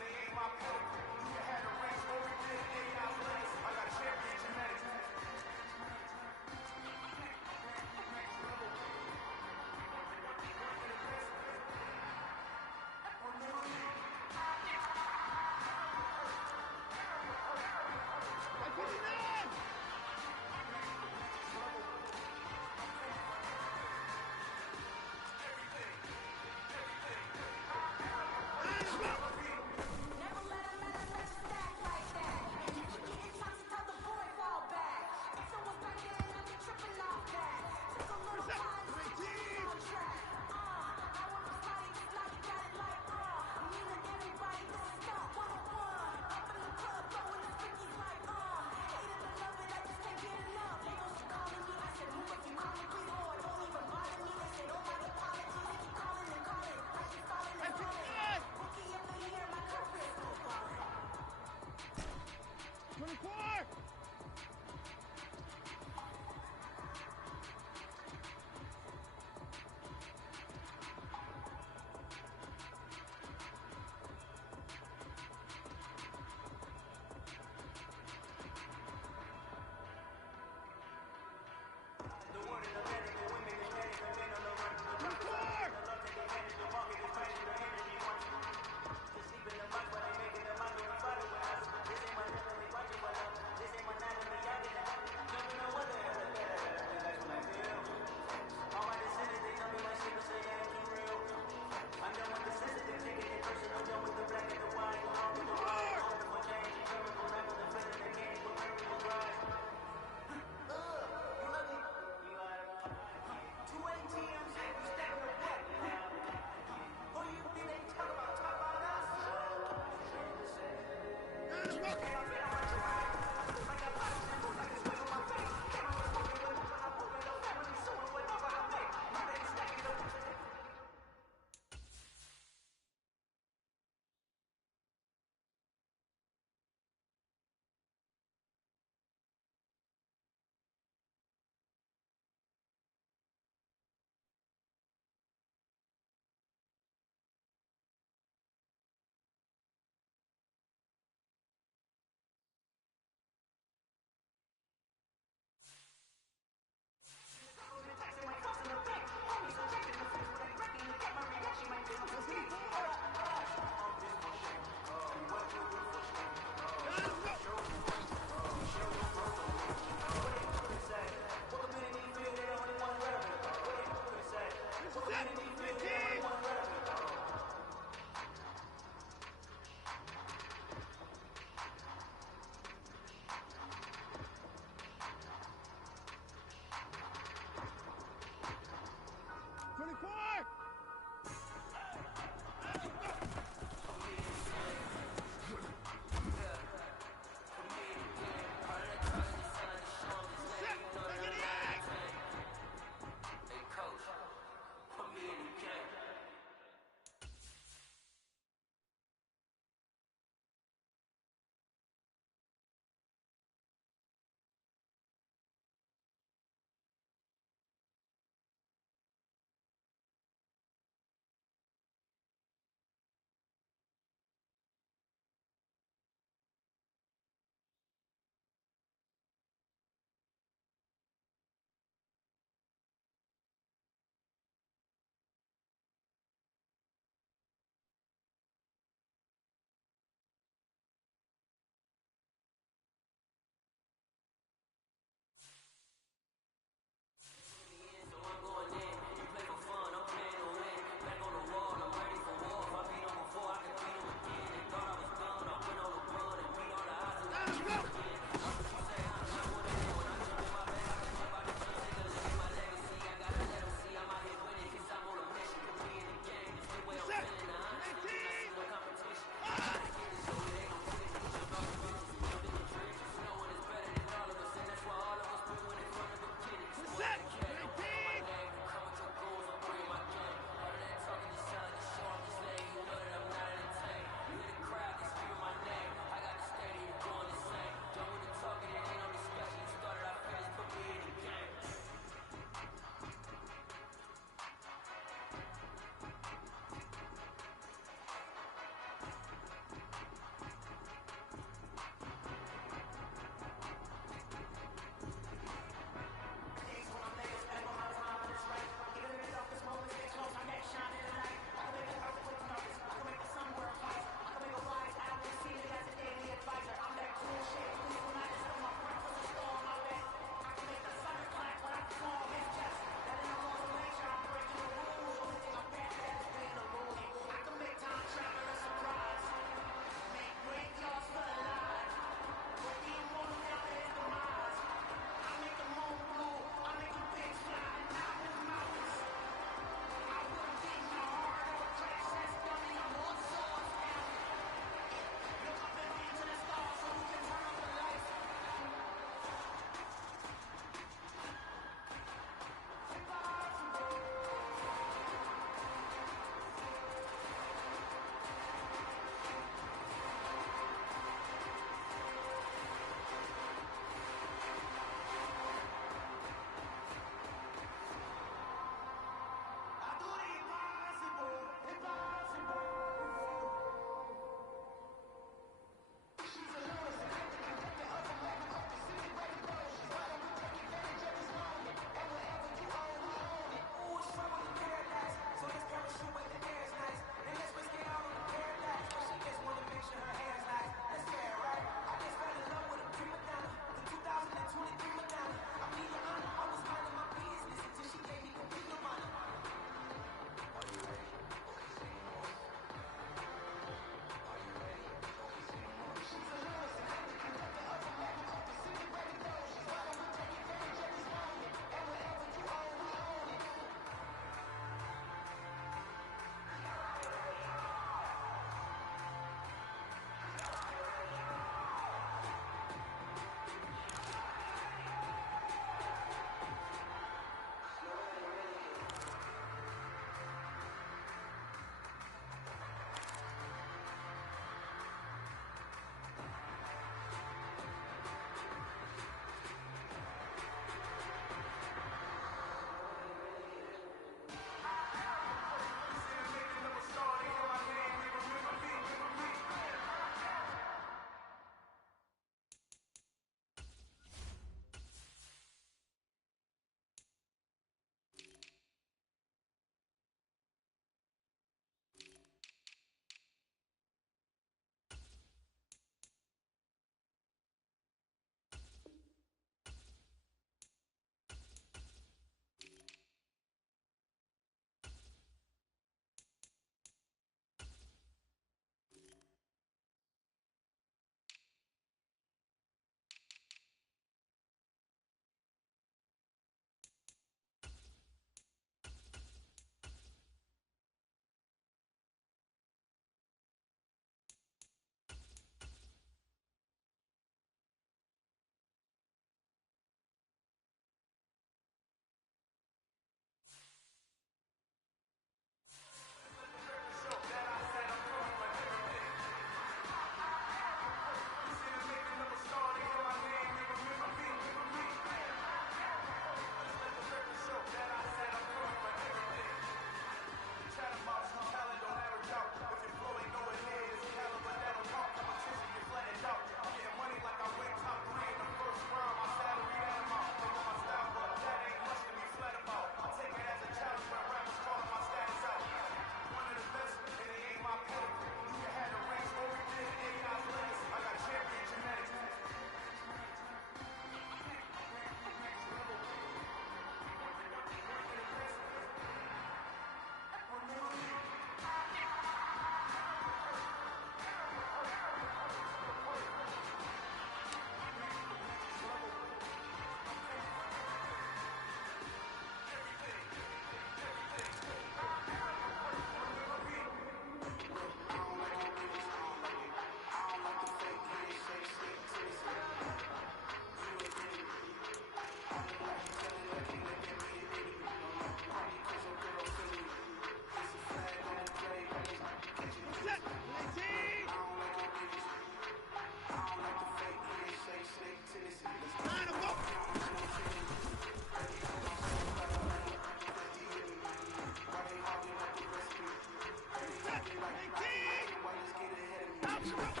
59!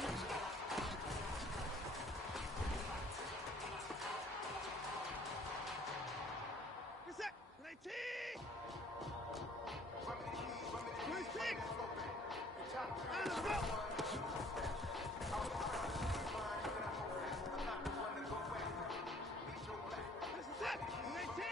Get set. 19. 26. Let's go. Listen, set. 19.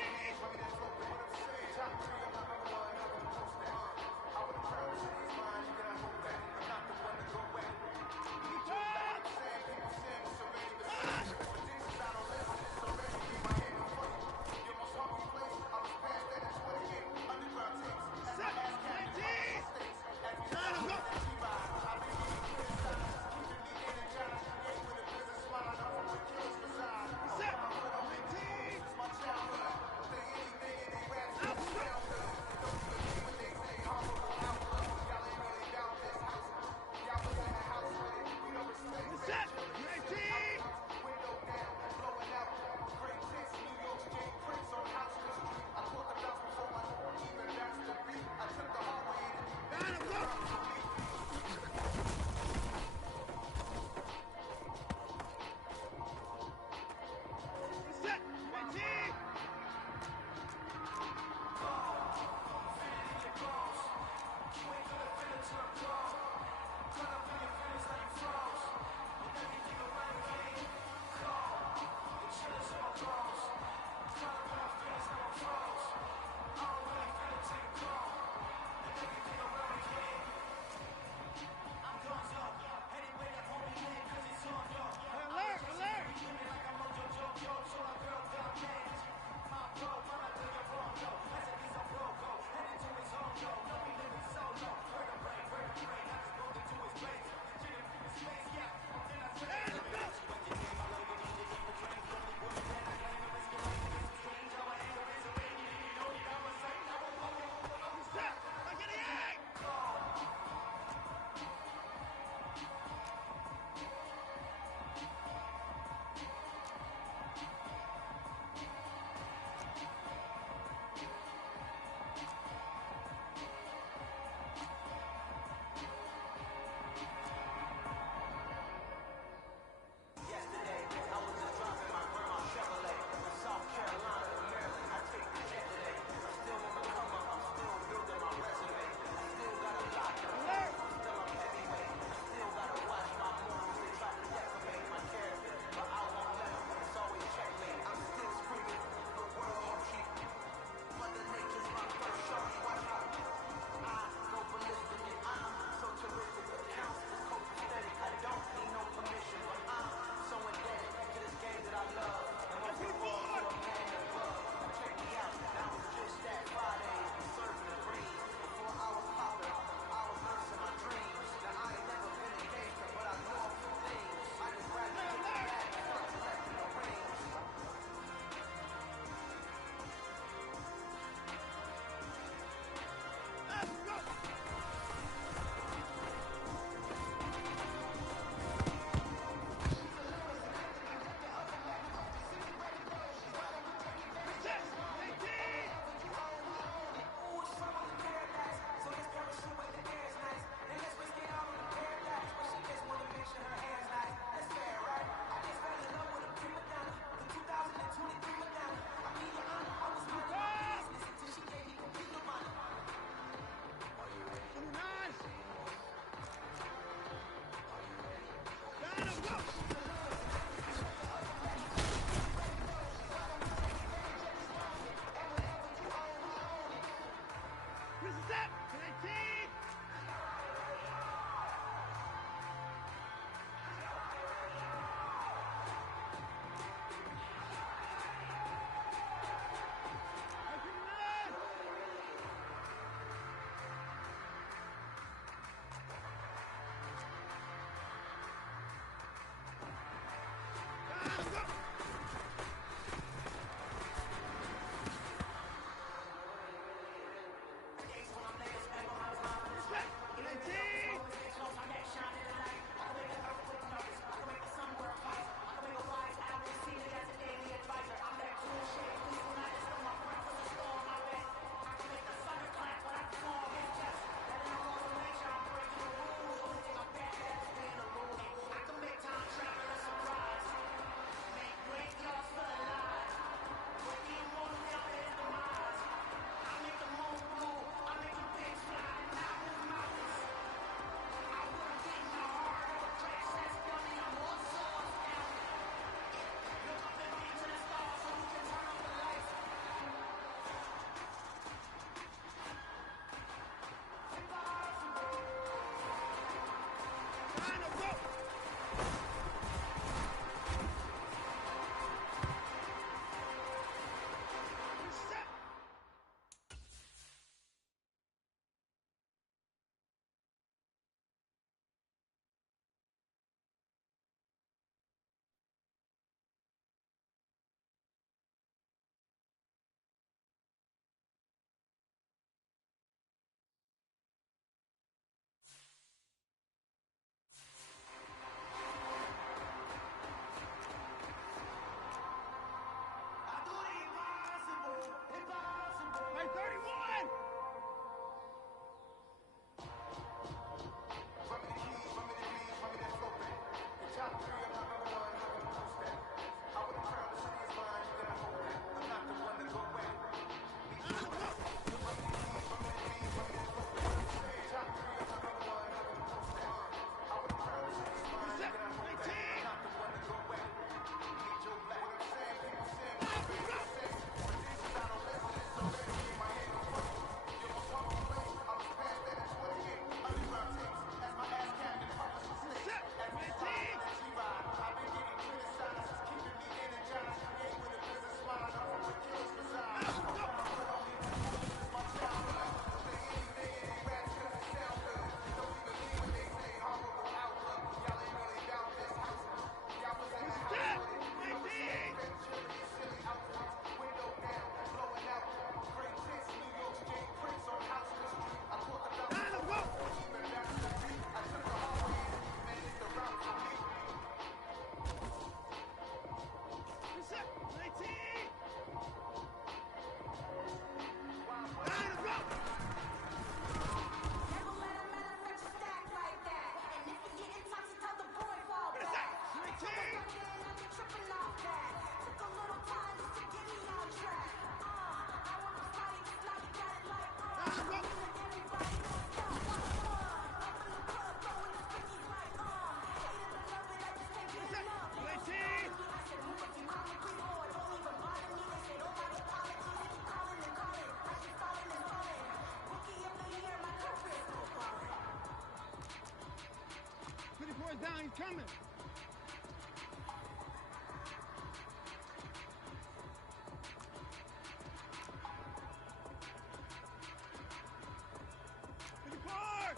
Down, he's coming. To the car!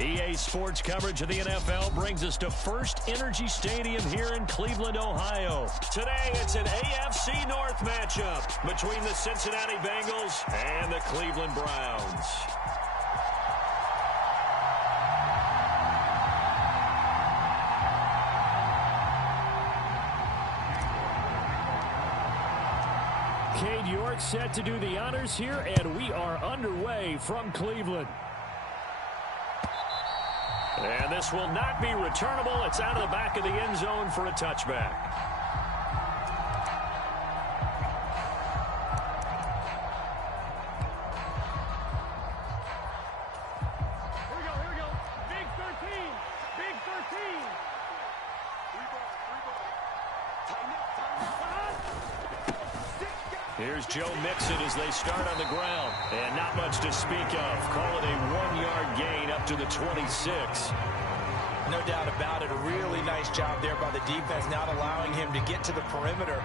EA Sports coverage of the NFL brings us to First Energy Stadium here in Cleveland, Ohio. Today, it's an AFC North matchup between the Cincinnati Bengals and the Cleveland Browns. Cade York set to do the honors here, and we are underway from Cleveland. And this will not be returnable. It's out of the back of the end zone for a touchback. Here we go. Big 13. Big 13. Here's Joe Mixon as they start on the ground. And not much to speak of. Call it a 1-yard gain up to the 26. No doubt about it. A really nice job there by the defense, not allowing him to get to the perimeter.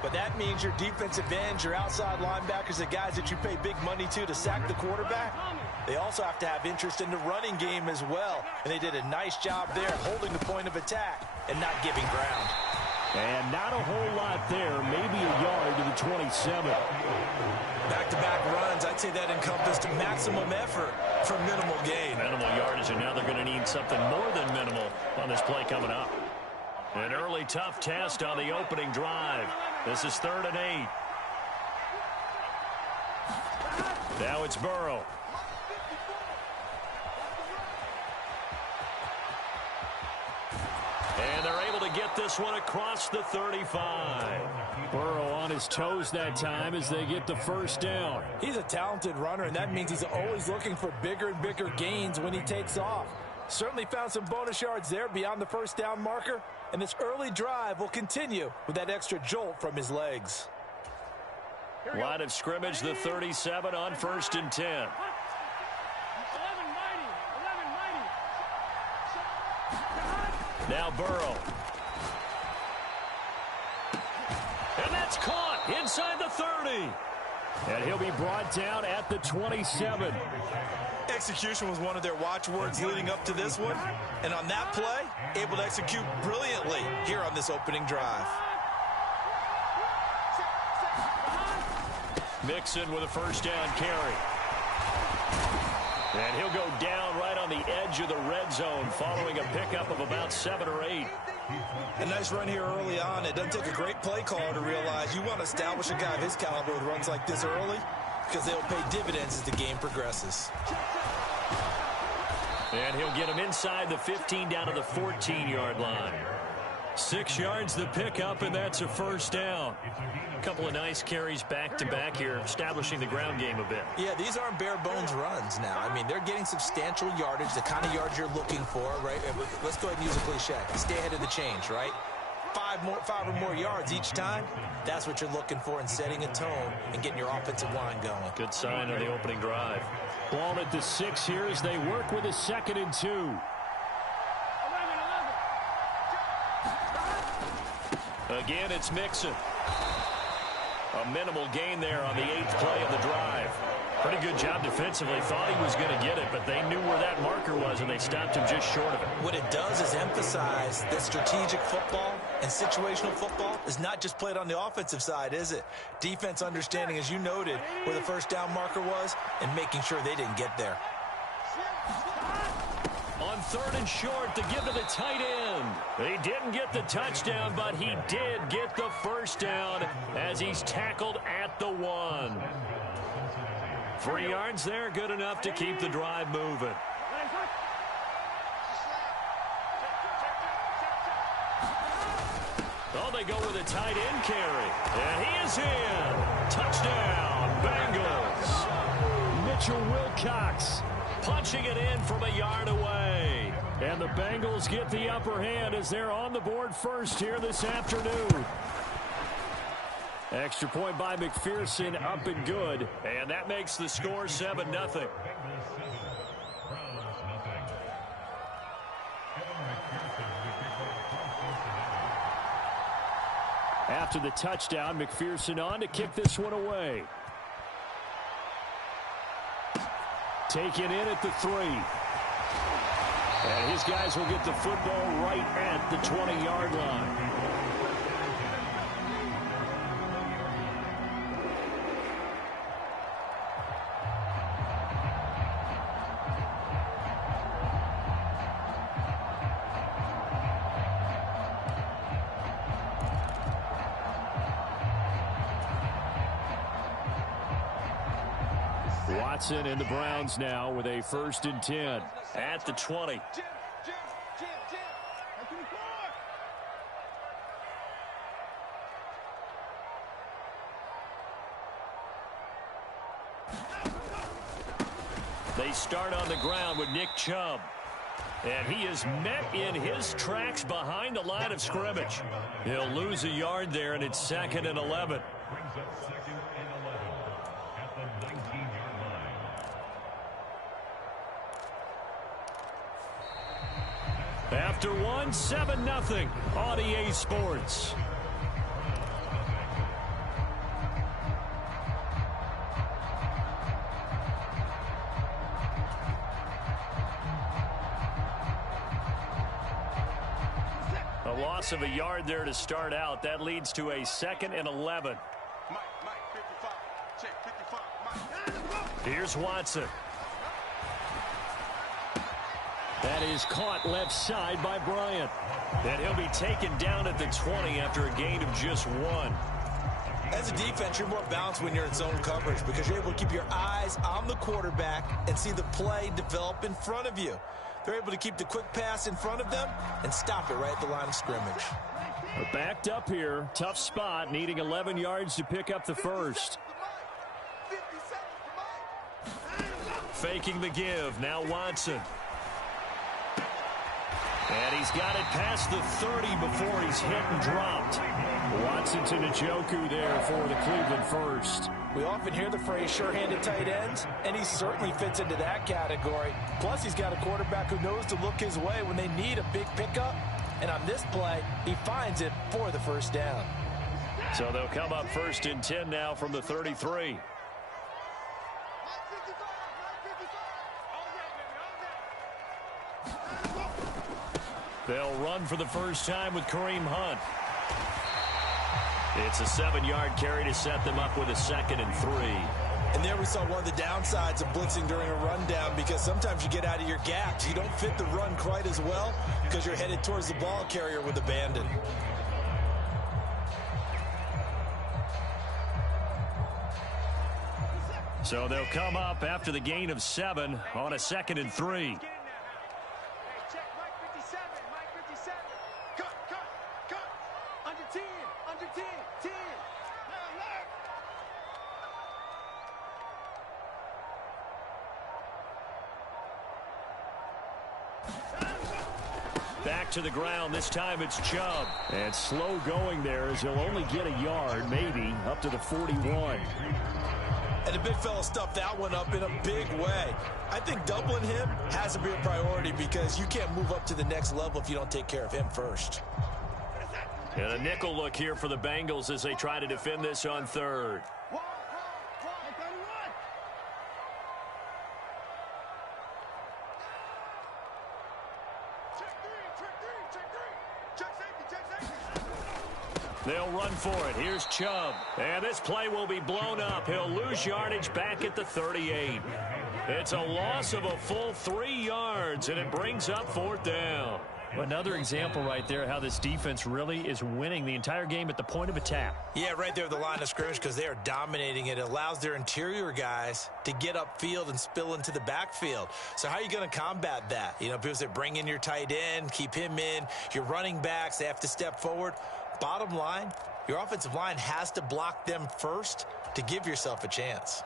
But that means your defensive ends, your outside linebackers, the guys that you pay big money to sack the quarterback, they also have to have interest in the running game as well. And they did a nice job there holding the point of attack and not giving ground. And not a whole lot there, maybe a yard to the 27. Back-to-back runs, I'd say that encompassed maximum effort for minimal gain. Minimal yardage, and now they're going to need something more than minimal on this play coming up. An early tough test on the opening drive. This is 3rd and 8. Now it's Burrow. And they're able to get this one across the 35. Burrow on his toes that time as they get the first down. He's a talented runner, and that means he's always looking for bigger and bigger gains when he takes off. Certainly found some bonus yards there beyond the first down marker, and this early drive will continue with that extra jolt from his legs. Line of scrimmage, the 37 on 1st and 10. Now Burrow. And that's caught inside the 30. And he'll be brought down at the 27. Execution was one of their watchwords leading up to this one. And on that play, able to execute brilliantly here on this opening drive. Mixon with a first down carry. And he'll go down right on the edge of the red zone following a pickup of about 7 or 8. A nice run here early on. It doesn't take a great play caller to realize you want to establish a guy of his caliber with runs like this early because they'll pay dividends as the game progresses. And he'll get him inside the 15 down to the 14-yard line. 6 yards the pickup, and that's a first down. A couple of nice carries back-to-back here, establishing the ground game a bit. Yeah, these aren't bare-bones runs now. I mean, they're getting substantial yardage, the kind of yards you're looking for, right? Let's go ahead and use a cliche. Stay ahead of the change, right? 5 or more yards each time. That's what you're looking for in setting a tone and getting your offensive line going. Good sign on the opening drive. Ball at the 6 here as they work with a 2nd and 2. Again, it's Mixon. A minimal gain there on the 8th play of the drive. Pretty good job defensively. Thought he was going to get it, but they knew where that marker was, and they stopped him just short of it. What it does is emphasize that strategic football and situational football is not just played on the offensive side, is it? Defense understanding, as you noted, where the first down marker was and making sure they didn't get there. On 3rd and short to give to the tight end. He didn't get the touchdown, but he did get the first down as he's tackled at the 1. 3 yards there, good enough to keep the drive moving. Oh, they go with a tight end carry. And he is in. Touchdown, Bengals. Mitchell Wilcox punching it in from a yard away. And the Bengals get the upper hand as they're on the board first here this afternoon. Extra point by McPherson, up and good. And that makes the score 7-0. After the touchdown, McPherson on to kick this one away. Taken in at the 3. And his guys will get the football right at the 20-yard line. Watson and the Browns now with a 1st and 10 at the 20. They start on the ground with Nick Chubb. And he is met in his tracks behind the line of scrimmage. He'll lose a yard there, and it's 2nd and 11. Brings up 2nd and 11 at the 19-yard line. After one, 7-0 on EA Sports. A loss of a yard there to start out. That leads to a 2nd and 11. Here's Watson. That is caught left side by Bryant. And he'll be taken down at the 20 after a gain of just 1. As a defense, you're more balanced when you're in zone coverage because you're able to keep your eyes on the quarterback and see the play develop in front of you. They're able to keep the quick pass in front of them and stop it right at the line of scrimmage. We're backed up here. Tough spot, needing 11 yards to pick up the first. Faking the give. Now Watson. And he's got it past the 30 before he's hit and dropped. Watson to Njoku there for the Cleveland first. We often hear the phrase sure-handed tight ends, and he certainly fits into that category. Plus, he's got a quarterback who knows to look his way when they need a big pickup. And on this play, he finds it for the first down. So they'll come up 1st and 10 now from the 33. They'll run for the first time with Kareem Hunt. It's a 7-yard carry to set them up with a 2nd and 3. And there we saw one of the downsides of blitzing during a rundown because sometimes you get out of your gaps. You don't fit the run quite as well because you're headed towards the ball carrier with abandon. So they'll come up after the gain of 7 on a 2nd and 3. Back to the ground. This time it's Chubb. And slow going there as he'll only get a yard, maybe, up to the 41. And the big fella stuffed that one up in a big way. I think doubling him has to be a priority because you can't move up to the next level if you don't take care of him first. And a nickel look here for the Bengals as they try to defend this on 3rd. They'll run for it. Here's Chubb. And this play will be blown up. He'll lose yardage back at the 38. It's a loss of a full 3 yards, and it brings up 4th down. Another example right there how this defense really is winning the entire game at the point of attack. Yeah, right there at the line of scrimmage because they are dominating it. It allows their interior guys to get upfield and spill into the backfield. So how are you going to combat that? You know, people say bring in your tight end, keep him in. Your running backs, they have to step forward. Bottom line, your offensive line has to block them first to give yourself a chance.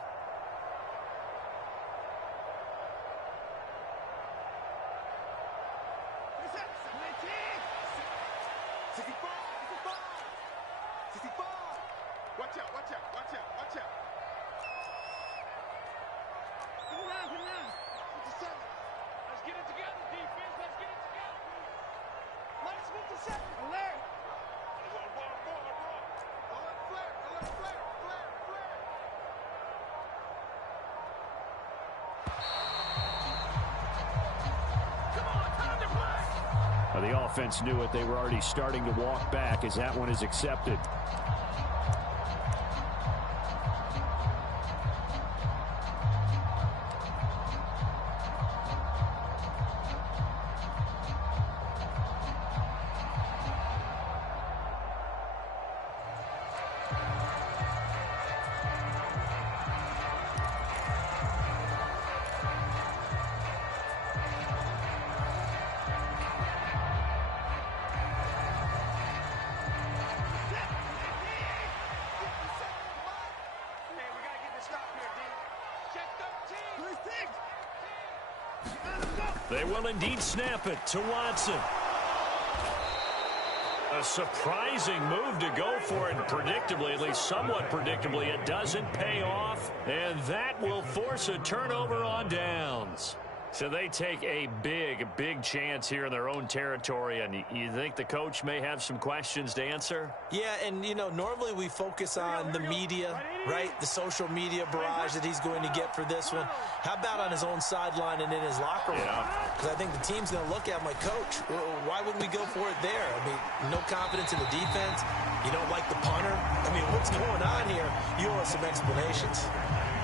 Well, the offense knew it. They were already starting to walk back as that one is accepted. They will indeed snap it to Watson. A surprising move to go for it predictably, at least somewhat predictably. It doesn't pay off, and that will force a turnover on downs. So they take a big chance here in their own territory, and you think the coach may have some questions to answer? Yeah, and, you know, normally we focus on the media, right? The social media barrage that he's going to get for this one. How about on his own sideline and in his locker room? Because I think the team's going to look at him like, Coach, why would we go for it there? I mean, no confidence in the defense. You don't like the punter. I mean, what's going on here? You owe us some explanations.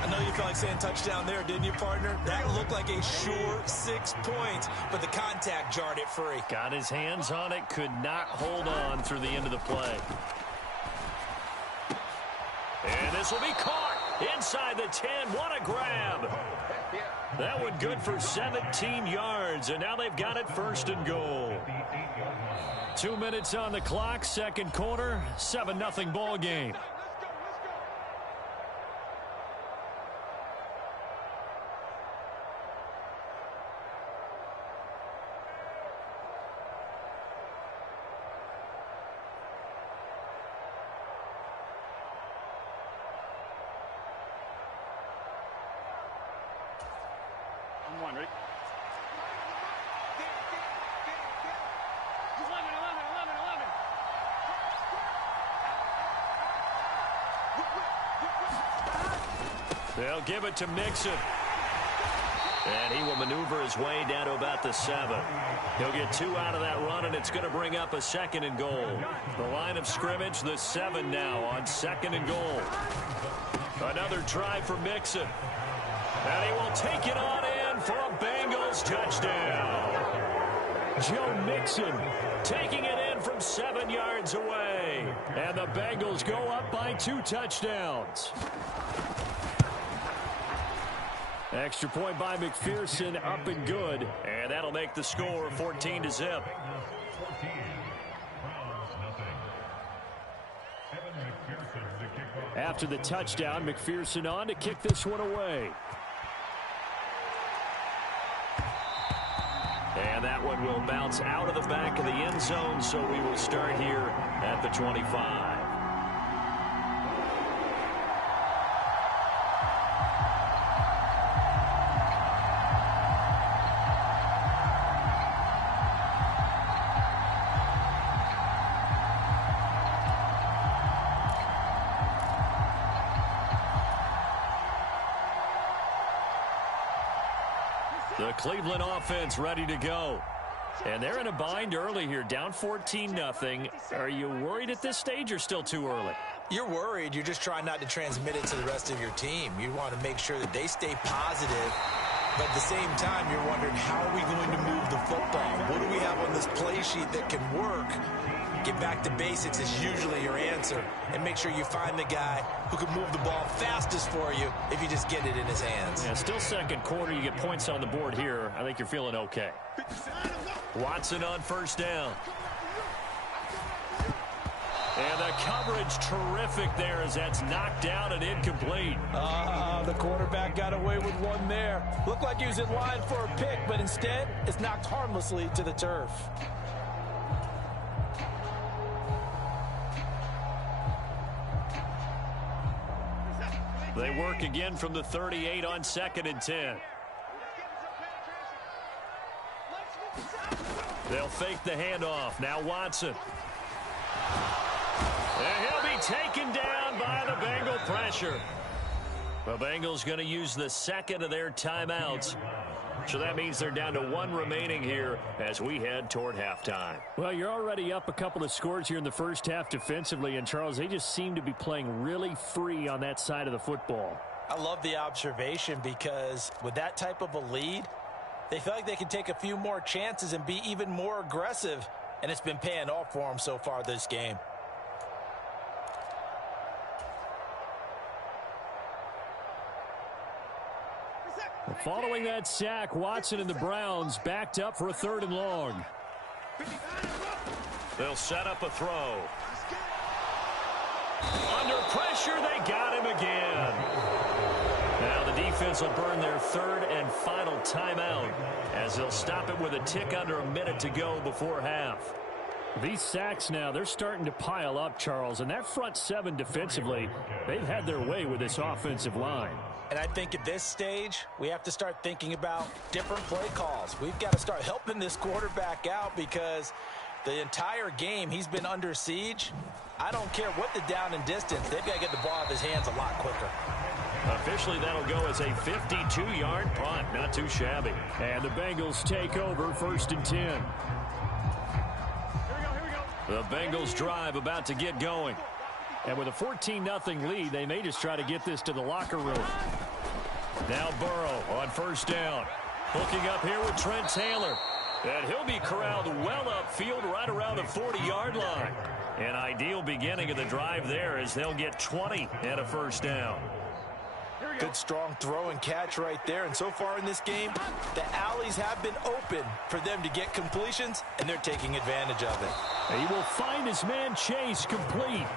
I know you felt like saying touchdown there, didn't you, partner? That looked like a sure 6 points, but the contact jarred it free. Got his hands on it, could not hold on through the end of the play. And this will be caught inside the 10. What a grab. That one good for 17 yards, and now they've got it 1st and goal. 2 minutes on the clock, second quarter, 7-0 ball game. One, ready? 11. They'll give it to Mixon. And he will maneuver his way down to about the 7. He'll get 2 out of that run, and it's going to bring up a 2nd and goal. The line of scrimmage, the 7 now on 2nd and goal. Another try for Mixon. And he will take it on in for a Bengals touchdown. Joe Mixon taking it in from 7 yards away. And the Bengals go up by 2 touchdowns. Extra point by McPherson, up and good. And that'll make the score 14-0. After the touchdown, McPherson on to kick this one away. And that one will bounce out of the back of the end zone, so we will start here at the 25. The Cleveland offense ready to go. And they're in a bind early here, down 14-0. Are you worried at this stage or still too early? You're worried. You're just trying not to transmit it to the rest of your team. You want to make sure that they stay positive. But at the same time, you're wondering, how are we going to move the football? What do we have on this play sheet that can work? Get back to basics is usually your answer. And make sure you find the guy who can move the ball fastest for you if you just get it in his hands. Yeah, still second quarter. You get points on the board here. I think you're feeling okay. Watson on 1st down. And the coverage terrific there as that's knocked down and incomplete. The quarterback got away with one there. Looked like he was in line for a pick, but instead it's knocked harmlessly to the turf. They work again from the 38 on 2nd and 10. They'll fake the handoff. Now Watson. And he'll be taken down by the Bengal pressure. The Bengals going to use the 2nd of their timeouts. So that means they're down to 1 remaining here as we head toward halftime. Well, you're already up a couple of scores here in the first half defensively, and Charles, they just seem to be playing really free on that side of the football. I love the observation because with that type of a lead, they feel like they can take a few more chances and be even more aggressive, and it's been paying off for them so far this game. Following that sack, Watson and the Browns backed up for a 3rd and long. They'll set up a throw. Under pressure, they got him again. Now the defense will burn their 3rd and final timeout as they'll stop it with a tick under a minute to go before half. These sacks now, they're starting to pile up, Charles, and that front 7 defensively, they've had their way with this offensive line. And I think at this stage, we have to start thinking about different play calls. We've got to start helping this quarterback out because the entire game he's been under siege. I don't care what the down and distance. They've got to get the ball out of his hands a lot quicker. Officially, that'll go as a 52-yard punt. Not too shabby. And the Bengals take over 1st and 10. Here we go. The Bengals drive about to get going. And with a 14-0 lead, they may just try to get this to the locker room. Now Burrow on 1st down. Hooking up here with Trent Taylor. And he'll be corralled well upfield right around the 40-yard line. An ideal beginning of the drive there as they'll get 20 and a 1st down. Good strong throw and catch right there. And so far in this game, the alleys have been open for them to get completions, and they're taking advantage of it. He will find his man Chase complete.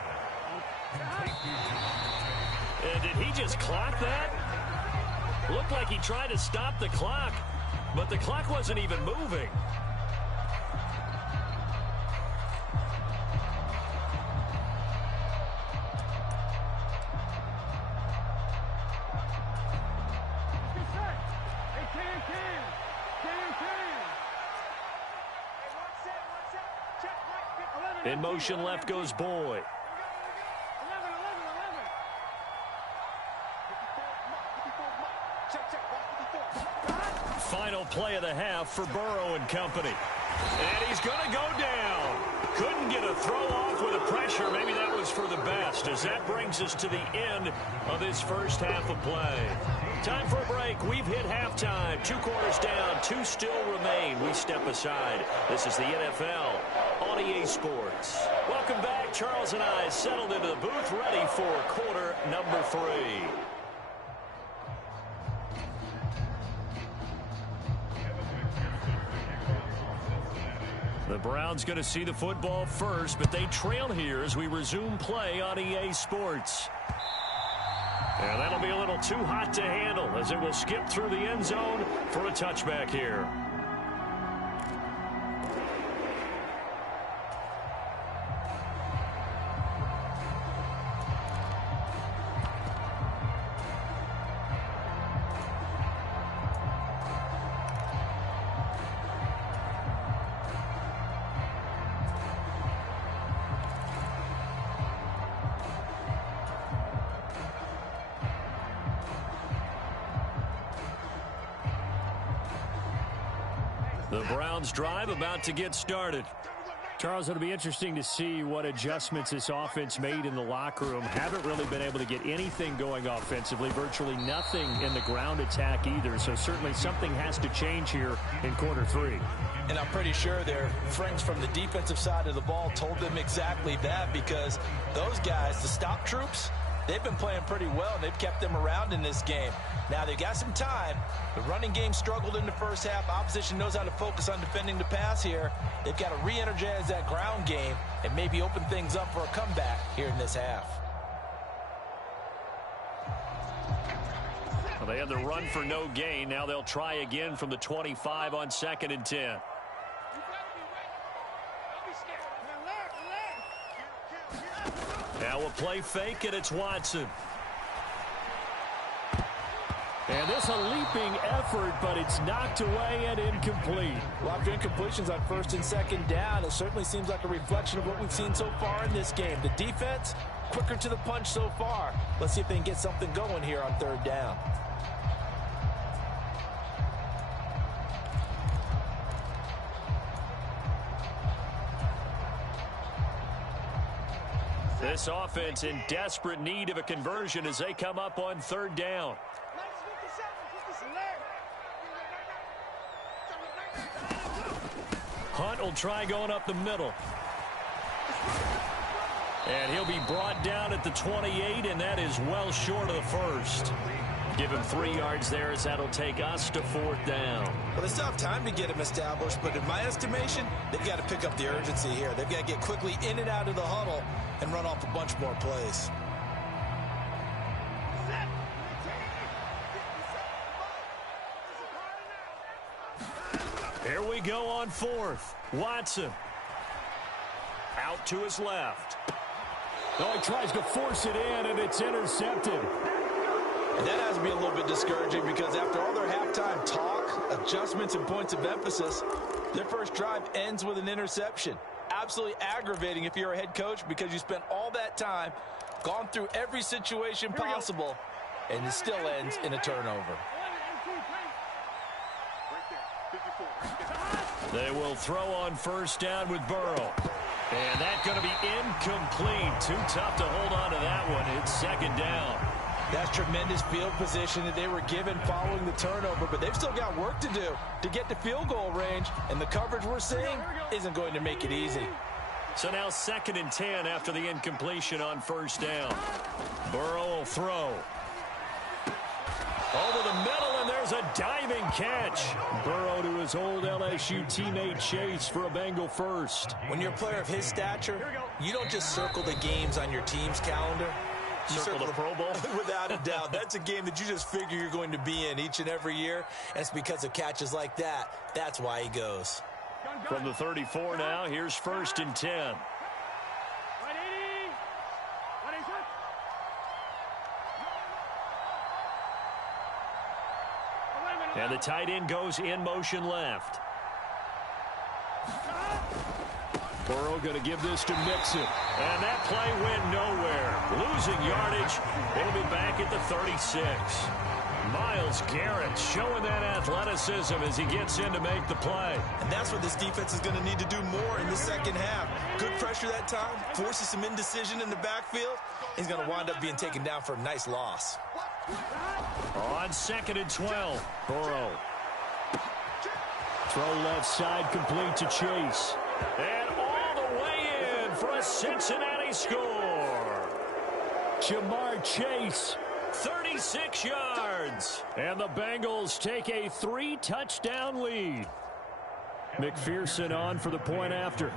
And did he just clock that? Looked like he tried to stop the clock, but the clock wasn't even moving. In motion left goes Boyd. Final play of the half for Burrow and company. And he's going to go down. Couldn't get a throw off with the pressure. Maybe that was for the best, as that brings us to the end of this first half of play. Time for a break. We've hit halftime. 2 quarters down. 2 still remain. We step aside. This is the NFL on EA Sports. Welcome back. Charles and I settled into the booth, ready for quarter number 3. The Browns going to see the football first, but they trail here as we resume play on EA Sports. And that'll be a little too hot to handle as it will skip through the end zone for a touchback here. The Browns drive about to get started. Charles, it'll be interesting to see what adjustments this offense made in the locker room. Haven't really been able to get anything going offensively, virtually nothing in the ground attack either. So certainly something has to change here in quarter 3. And I'm pretty sure their friends from the defensive side of the ball told them exactly that, because those guys, the stop troops, they've been playing pretty well, and they've kept them around in this game. Now, they've got some time. The running game struggled in the first half. Opposition knows how to focus on defending the pass here. They've got to re-energize that ground game and maybe open things up for a comeback here in this half. Well, they had the run for no gain. Now they'll try again from the 25 on 2nd and 10. Now we'll play fake, and it's Watson. And this a leaping effort, but it's knocked away and incomplete. A lot of incompletions on 1st and 2nd down. It certainly seems like a reflection of what we've seen so far in this game. The defense, quicker to the punch so far. Let's see if they can get something going here on 3rd down. This offense in desperate need of a conversion as they come up on third down. Hunt will try going up the middle. And he'll be brought down at the 28, and that is well short of the first. Give him 3 yards there as that'll take us to fourth down. Well, they still have time to get him established, but in my estimation, they've got to pick up the urgency here. They've got to get quickly in and out of the huddle and run off a bunch more plays. Here we go on fourth. Watson. Out to his left. Oh, he tries to force it in, and it's intercepted. And that has to be a little bit discouraging because after all their halftime talk, adjustments, and points of emphasis, their first drive ends with an interception. Absolutely aggravating if you're a head coach because you spent all that time, gone through every situation possible, and it still ends in a turnover. They will throw on first down with Burrow. And that's going to be incomplete. Too tough to hold on to that one. It's second down. That's tremendous field position that they were given following the turnover, but they've still got work to do to get to field goal range, and the coverage we're seeing isn't going to make it easy. So now 2nd and 10 after the incompletion on first down. Burrow will throw. Over the middle, and there's a diving catch. Burrow to his old LSU teammate Chase for a Bengal first. When you're a player of his stature, you don't just circle the games on your team's calendar. You Circle the Pro Bowl? Without a doubt. That's a game that you just figure you're going to be in each and every year, and it's because of catches like that. That's why he goes. From the 34 now, here's 1st and 10. And the tight end goes in motion left. Burrow going to give this to Mixon. And that play went nowhere. Losing yardage. It'll be back at the 36. Myles Garrett showing that athleticism as he gets in to make the play. And that's what this defense is going to need to do more in the second half. Good pressure that time. Forces some indecision in the backfield. He's going to wind up being taken down for a nice loss. On 2nd and 12, Burrow. Throw left side complete to Chase. And all the way in for a Cincinnati score. Jamar Chase, 36 yards. And the Bengals take a 3-touchdown lead. McPherson on for the point after.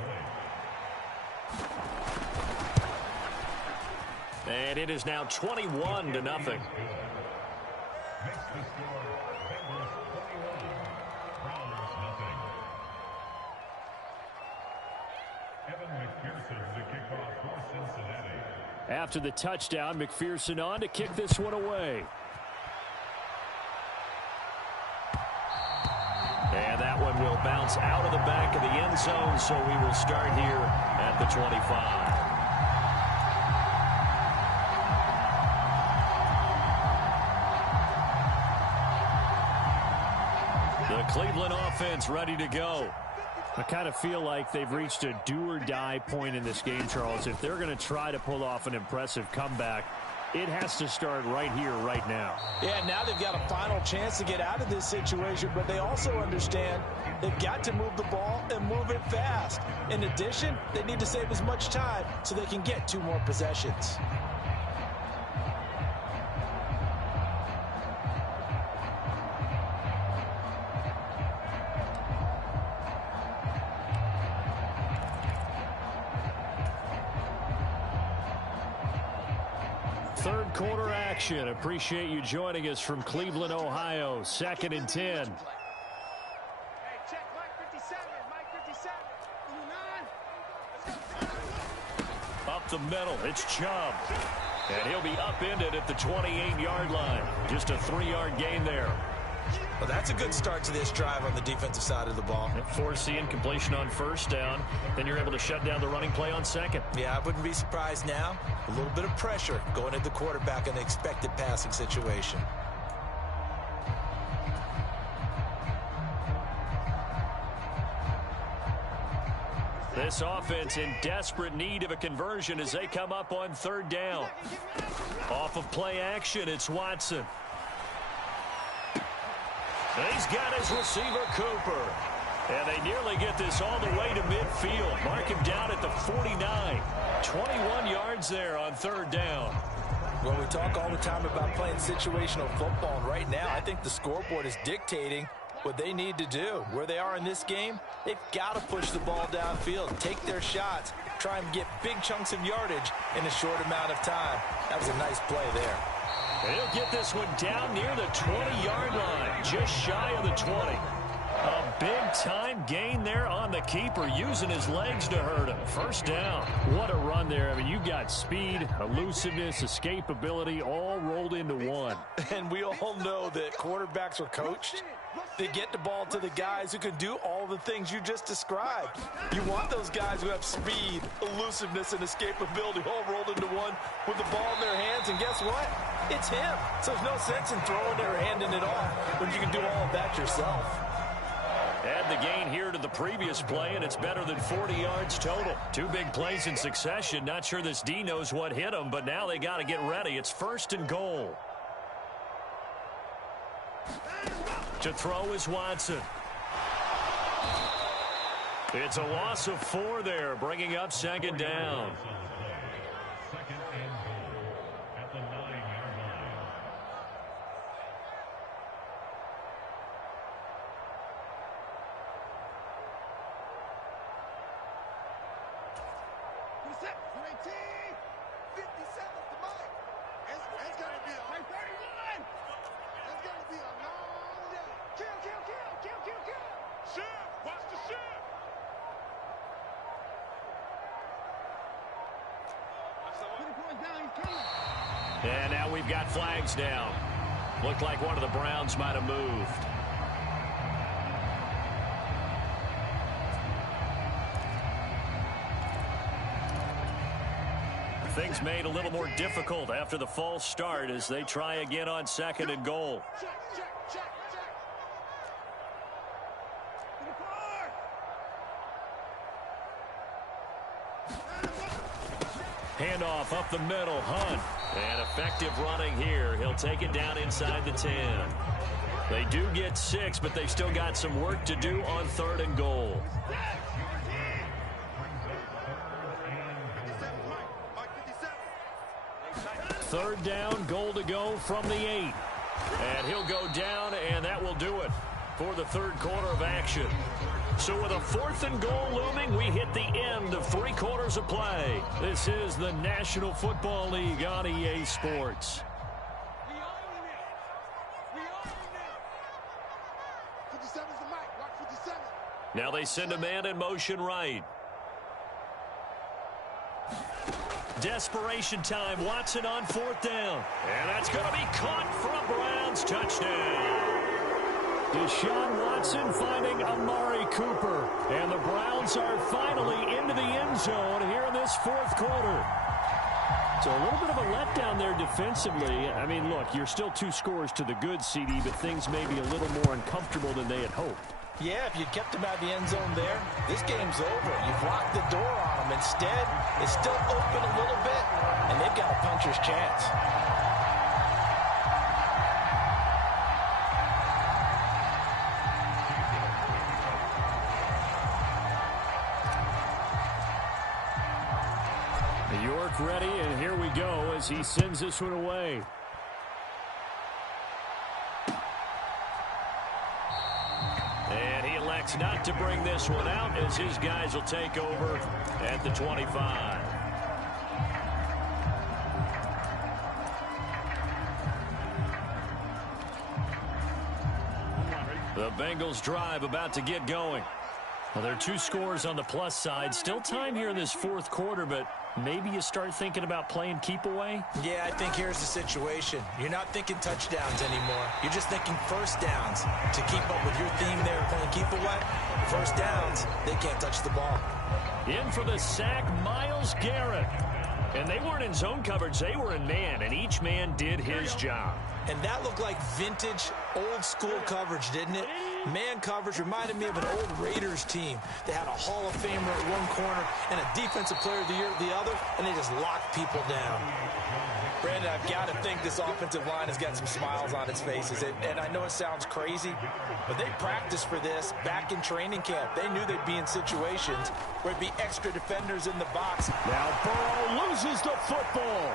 And it is now 21-0. After the touchdown, McPherson on to kick this one away. And that one will bounce out of the back of the end zone, so we will start here at the 25. The Cleveland offense ready to go. I kind of feel like they've reached a do-or-die point in this game, Charles. If they're going to try to pull off an impressive comeback, it has to start right here, right now. Yeah, now they've got a final chance to get out of this situation, but they also understand they've got to move the ball and move it fast. In addition, they need to save as much time so they can get 2 more possessions. Third quarter action. Appreciate you joining us from Cleveland, Ohio. 2nd and 10. Hey, check Mike 57. Mike 57. Up the middle, it's Chubb. And he'll be upended at the 28-yard line. Just a 3-yard gain there. Well, that's a good start to this drive on the defensive side of the ball. Force the incompletion on first down. Then you're able to shut down the running play on second. Yeah, I wouldn't be surprised now. A little bit of pressure going at the quarterback in an expected passing situation. This offense in desperate need of a conversion as they come up on third down. Off of play action, it's Watson. He's got his receiver, Cooper. And they nearly get this all the way to midfield. Mark him down at the 49. 21 yards there on third down. Well, we talk all the time about playing situational football, and right now I think the scoreboard is dictating what they need to do. Where they are in this game, they've got to push the ball downfield, take their shots, try and get big chunks of yardage in a short amount of time. That was a nice play there. And he'll get this one down near the 20-yard line, just shy of the 20. A big-time gain there on the keeper, using his legs to hurt him. First down. What a run there. I mean, you got speed, elusiveness, escapability all rolled into one. And we all know that quarterbacks are coached. They get the ball to the guys who can do all the things you just described. You want those guys who have speed, elusiveness, and escapability all rolled into one with the ball in their hands. And guess what? It's him. So there's no sense in throwing it or handing it off when you can do all of that yourself. Add the gain here to the previous play, and it's better than 40 yards total. Two big plays in succession. Not sure this D knows what hit him, but now they got to get ready. It's first and goal. To throw is Watson. It's a loss of 4 there, bringing up second down. Second and goal at the 9-yard line. And now we've got flags down. Looked like one of the Browns might have moved. Things made a little more difficult after the false start as they try again on second and goal. Handoff up the middle, Hunt. And effective running here. He'll take it down inside the 10. They do get 6, but they've still got some work to do on third and goal. Third down, goal to go from the 8. And he'll go down, and that will do it for the third quarter of action. So with a fourth and goal looming, we hit the end of 3 quarters of play. This is the National Football League on EA Sports. Now they send a man in motion right. Desperation time. Watson on fourth down. And that's going to be caught for a Browns touchdown. Deshaun Watson finding Amari Cooper. And the Browns are finally into the end zone here in this fourth quarter. So a little bit of a letdown there defensively. I mean, look, you're still 2 scores to the good, CD, but things may be a little more uncomfortable than they had hoped. Yeah, if you kept him out of the end zone there, this game's over. You've locked the door on him. Instead, it's still open a little bit, and they've got a puncher's chance. York ready, and here we go as he sends this one away. And he elects not to bring this one out as his guys will take over at the 25. The Bengals drive about to get going. Well, there are 2 scores on the plus side. Still time here in this fourth quarter, but maybe you start thinking about playing keep away? Yeah, I think here's the situation. You're not thinking touchdowns anymore. You're just thinking first downs. To keep up with your theme there, playing keep away, first downs, they can't touch the ball. In for the sack, Myles Garrett. And they weren't in zone coverage. They were in man, and each man did his job. And that looked like vintage, old-school coverage, didn't it? Man coverage reminded me of an old Raiders team. They had a Hall of Famer at one corner and a Defensive Player of the Year at the other, and they just locked people down. Brandon, I've got to think this offensive line has got some smiles on its faces. And I know it sounds crazy, but they practiced for this back in training camp. They knew they'd be in situations where there'd be extra defenders in the box. Now Burrow loses the football.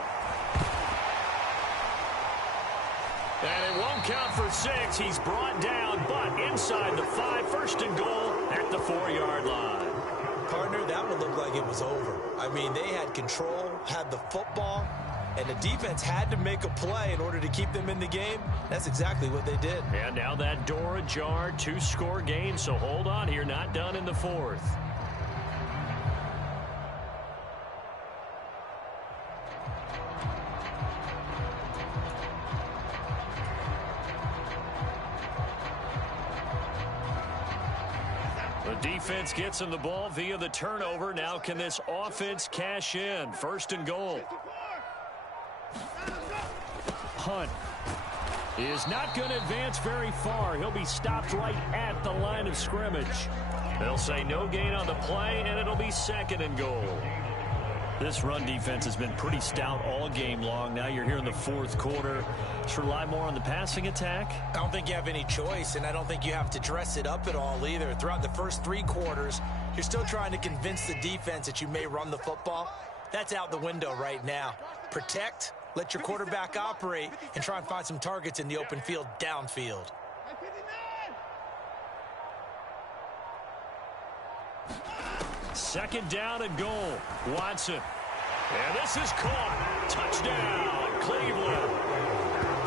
And it won't count for 6. He's brought down, but inside the 5, first and goal at the 4-yard line. Partner, that would look like it was over. I mean, they had control, had the football, and the defense had to make a play in order to keep them in the game. That's exactly what they did. And now that door ajar, 2-score game, so hold on here, not done in the 4th. The defense gets him the ball via the turnover. Now can this offense cash in? First and goal. Hunt is not going to advance very far. He'll be stopped right at the line of scrimmage. They'll say no gain on the play, and it'll be second and goal. This run defense has been pretty stout all game long. Now you're here in the 4th quarter. Just rely more on the passing attack. I don't think you have any choice, and I don't think you have to dress it up at all either. Throughout the first 3 quarters, you're still trying to convince the defense that you may run the football. That's out the window right now. Protect, let your quarterback operate, and try and find some targets in the open field downfield. Second down and goal. Watson. And this is caught. Touchdown, Cleveland.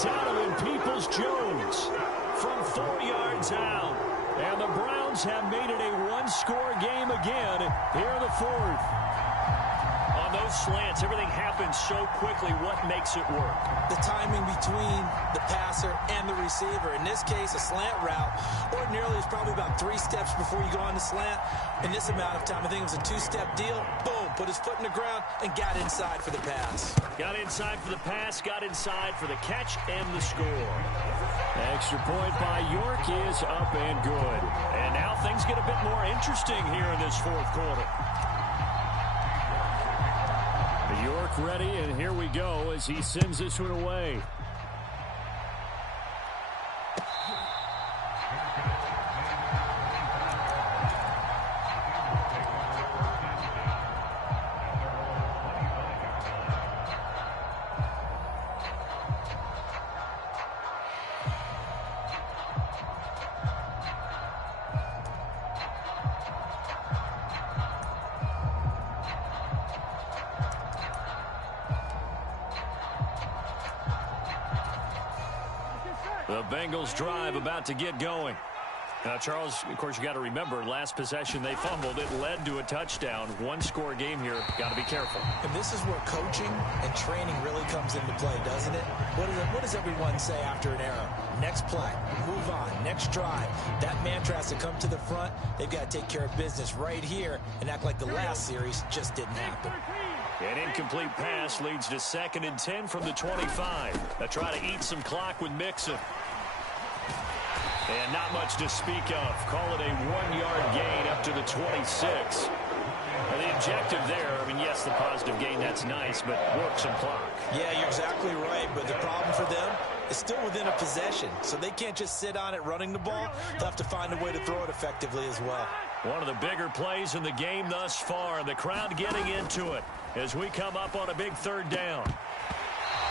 Donovan Peoples-Jones from 4 yards out. And the Browns have made it a 1-score game again here in the 4th. On those slants, everything happens so quickly. What makes it work? The timing between the passer and the receiver. In this case, a slant route ordinarily is probably about 3 steps before you go on the slant. In this amount of time, I think it was a 2-step deal. Boom, put his foot in the ground and got inside for the pass. Got inside for the pass, got inside for the catch and the score. Extra point by York is up and good. And now things get a bit more interesting here in this 4th quarter. York ready, and here we go as he sends this one away. The Bengals drive about to get going. Now, Charles, of course, you got to remember, last possession they fumbled. It led to a touchdown. 1-score game here. Got to be careful. And this is where coaching and training really comes into play, doesn't it? What does everyone say after an error? Next play, move on, next drive. That mantra has to come to the front. They've got to take care of business right here and act like the last series just didn't happen. An incomplete pass leads to 2nd and 10 from the 25. They try to eat some clock with Mixon. And not much to speak of. Call it a 1-yard gain up to the 26. And the objective there, I mean, yes, the positive gain, that's nice, but work some clock. Yeah, you're exactly right, but the problem for them is still within a possession, so they can't just sit on it running the ball. They'll have to find a way to throw it effectively as well. One of the bigger plays in the game thus far, the crowd getting into it as we come up on a big 3rd down.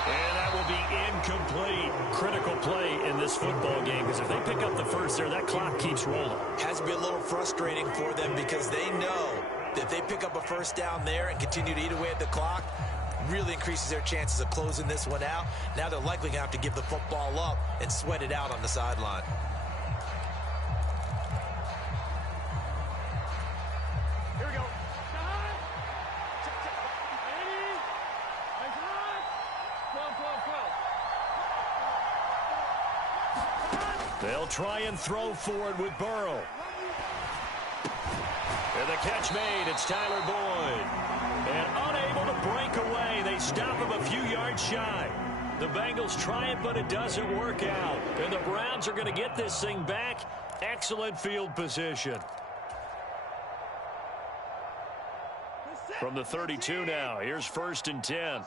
And that will be incomplete. Critical play in this football game, because if they pick up the first there, that clock keeps rolling. Has to be a little frustrating for them because they know that if they pick up a first down there and continue to eat away at the clock, really increases their chances of closing this one out. Now they're likely going to have to give the football up and sweat it out on the sideline. Here we go. They'll try and throw forward with Burrow. And the catch made. It's Tyler Boyd. And unable to break away. stop him a few yards shy. The Bengals try it, but it doesn't work out. And the Browns are going to get this thing back. Excellent field position. From the 32 now, here's 1st and 10.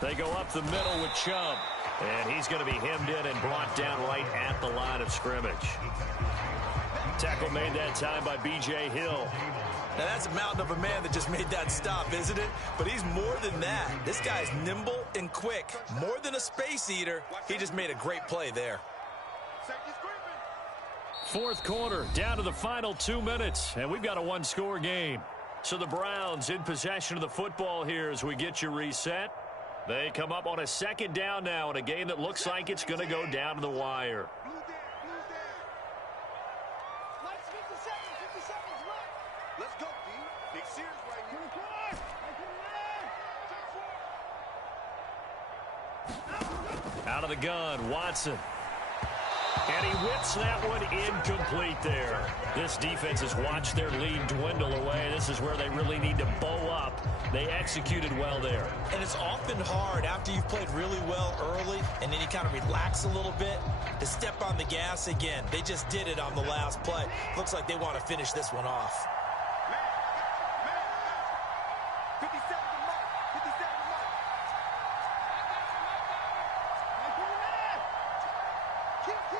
They go up the middle with Chubb. And he's going to be hemmed in and brought down right at the line of scrimmage. Tackle made that time by B.J. Hill. Now, that's a mountain of a man that just made that stop, isn't it? But he's more than that. This guy's nimble and quick. More than a space eater. He just made a great play there. 4th quarter, down to the final 2 minutes, and we've got a one-score game. So the Browns in possession of the football here as we get you reset. They come up on a 2nd down now in a game that looks like it's going to go down to the wire. Let's go, D. Big Sears right here. Out of the gun, Watson. And he whips that one incomplete there. This defense has watched their lead dwindle away. This is where they really need to bow up. They executed well there. And it's often hard after you've played really well early and then you kind of relax a little bit to step on the gas again. They just did it on the last play. Looks like they want to finish this one off. 57 to Mike. 57 to Mike. Keep.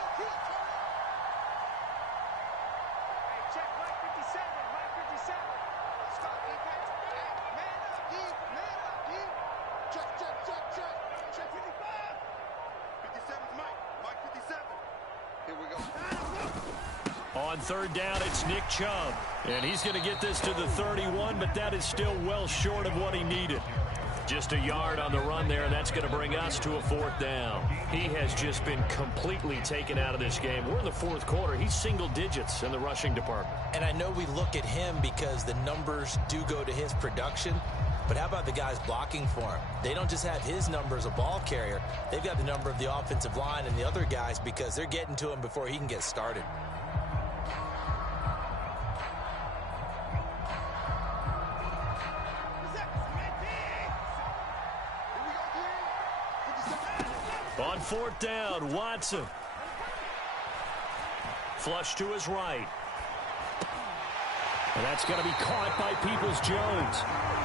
Check Mike 57. Mike 57. Stop defense. Man up, D. Man up, D. Check. Check 55. 57 is Mike. Mike 57. Here we go. On 3rd down, it's Nick Chubb. And he's going to get this to the 31, but that is still well short of what he needed. Just a yard on the run there, and that's going to bring us to a 4th down. He has just been completely taken out of this game. We're in the 4th quarter. He's single digits in the rushing department. And I know we look at him because the numbers do go to his production, but how about the guys blocking for him? They don't just have his number as a ball carrier. They've got the number of the offensive line and the other guys because they're getting to him before he can get started. On 4th down, Watson. Flush to his right. And that's going to be caught by Peoples-Jones.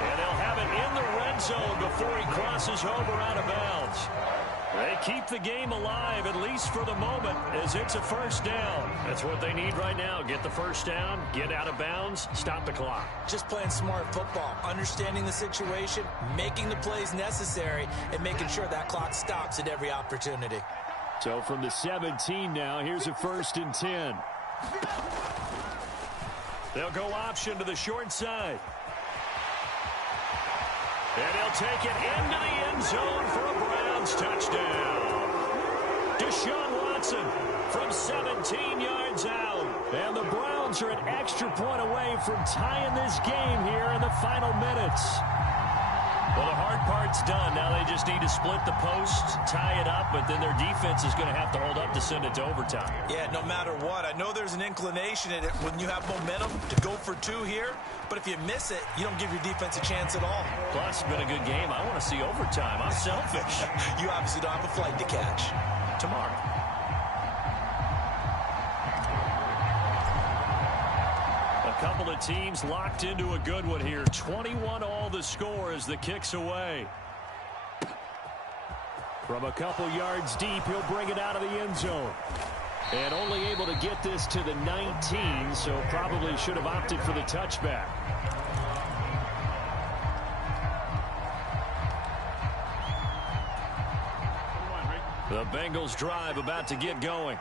And they'll have it in the red zone before he crosses over out of bounds. They keep the game alive, at least for the moment, as it's a 1st down. That's what they need right now. Get the 1st down, get out of bounds, stop the clock. Just playing smart football, understanding the situation, making the plays necessary, and making sure that clock stops at every opportunity. So from the 17 now, here's a 1st and 10. They'll go option to the short side. And he'll take it into the end zone for a Browns touchdown. Deshaun Watson from 17 yards out. And the Browns are an extra point away from tying this game here in the final minutes. Well, the hard part's done. Now they just need to split the post, tie it up, but then their defense is going to have to hold up to send it to overtime. Yeah, no matter what. I know there's an inclination in it when you have momentum to go for 2 here, but if you miss it, you don't give your defense a chance at all. Plus, it's been a good game. I want to see overtime. I'm selfish. You obviously don't have a flight to catch. Tomorrow. A couple of teams locked into a good one here. 21 all the score as the kick's away. From a couple yards deep, he'll bring it out of the end zone. And only able to get this to the 19, so probably should have opted for the touchback. The Bengals drive about to get going.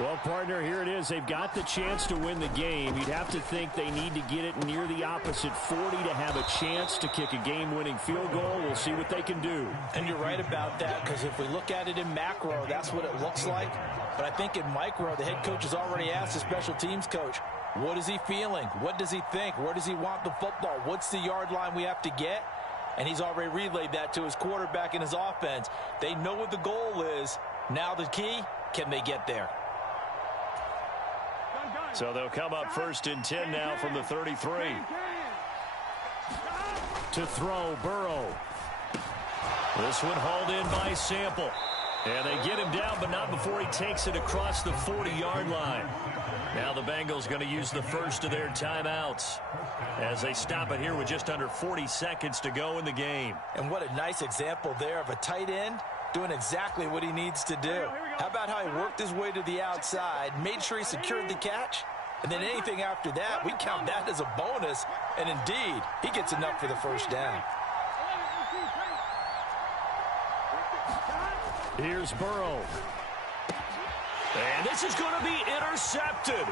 Well, partner, here it is. They've got the chance to win the game. You'd have to think they need to get it near the opposite 40 to have a chance to kick a game-winning field goal. We'll see what they can do. And you're right about that, because if we look at it in macro, that's what it looks like. But I think in micro, the head coach has already asked the special teams coach, what is he feeling? What does he think? Where does he want the football? What's the yard line we have to get? and he's already relayed that to his quarterback and his offense. They know what the goal is. Now the key, can they get there? So they'll come up 1st and 10 now from the 33. To throw, Burrow. This one hauled in by Sample. And they get him down, but not before he takes it across the 40-yard line. Now the Bengals going to use the first of their timeouts as they stop it here with just under 40 seconds to go in the game. And what a nice example there of a tight end doing exactly what he needs to do. How about how he worked his way to the outside, made sure he secured the catch, and then anything after that, we count that as a bonus. And indeed, he gets enough for the first down. Here's Burrow. And this is going to be intercepted.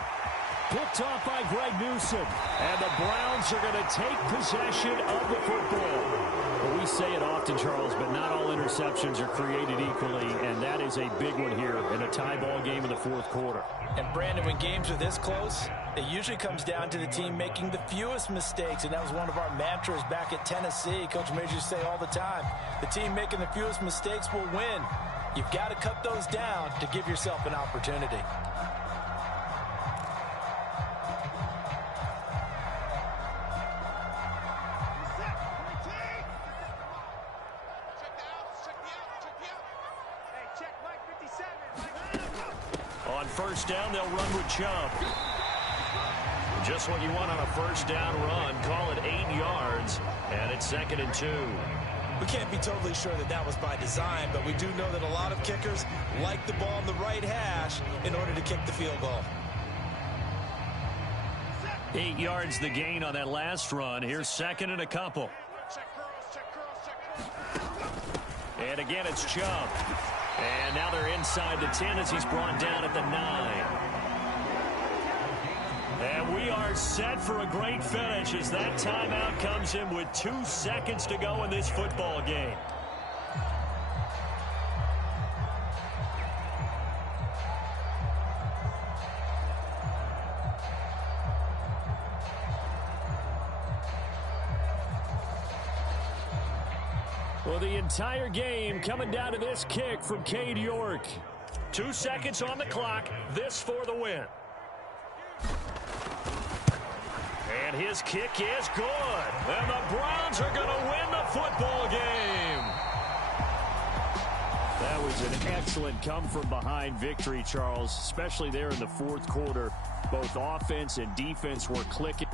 Picked off by Greg Newsome. And the Browns are going to take possession of the football. Well, we say it often, Charles, but not all interceptions are created equally, and that is a big one here in a tie ball game in the fourth quarter. And, Brandon, when games are this close, it usually comes down to the team making the fewest mistakes, and that was one of our mantras back at Tennessee. Coach Major used to say all the time, the team making the fewest mistakes will win. You've got to cut those down to give yourself an opportunity. On first down, they'll run with Chubb. Just what you want on a first down run. Call it 8 yards, and it's 2nd and 2. We can't be totally sure that that was by design, but we do know that a lot of kickers like the ball on the right hash in order to kick the field goal. 8 yards the gain on that last run. Here's 2nd and a couple. And again, it's Chubb. And now they're inside the 10 as he's brought down at the 9. And we are set for a great finish as that timeout comes in with 2 seconds to go in this football game. Well, the entire game coming down to this kick from Cade York. 2 seconds on the clock. This for the win. And his kick is good. And the Browns are going to win the football game. That was an excellent come-from-behind victory, Charles, especially there in the fourth quarter. Both offense and defense were clicking.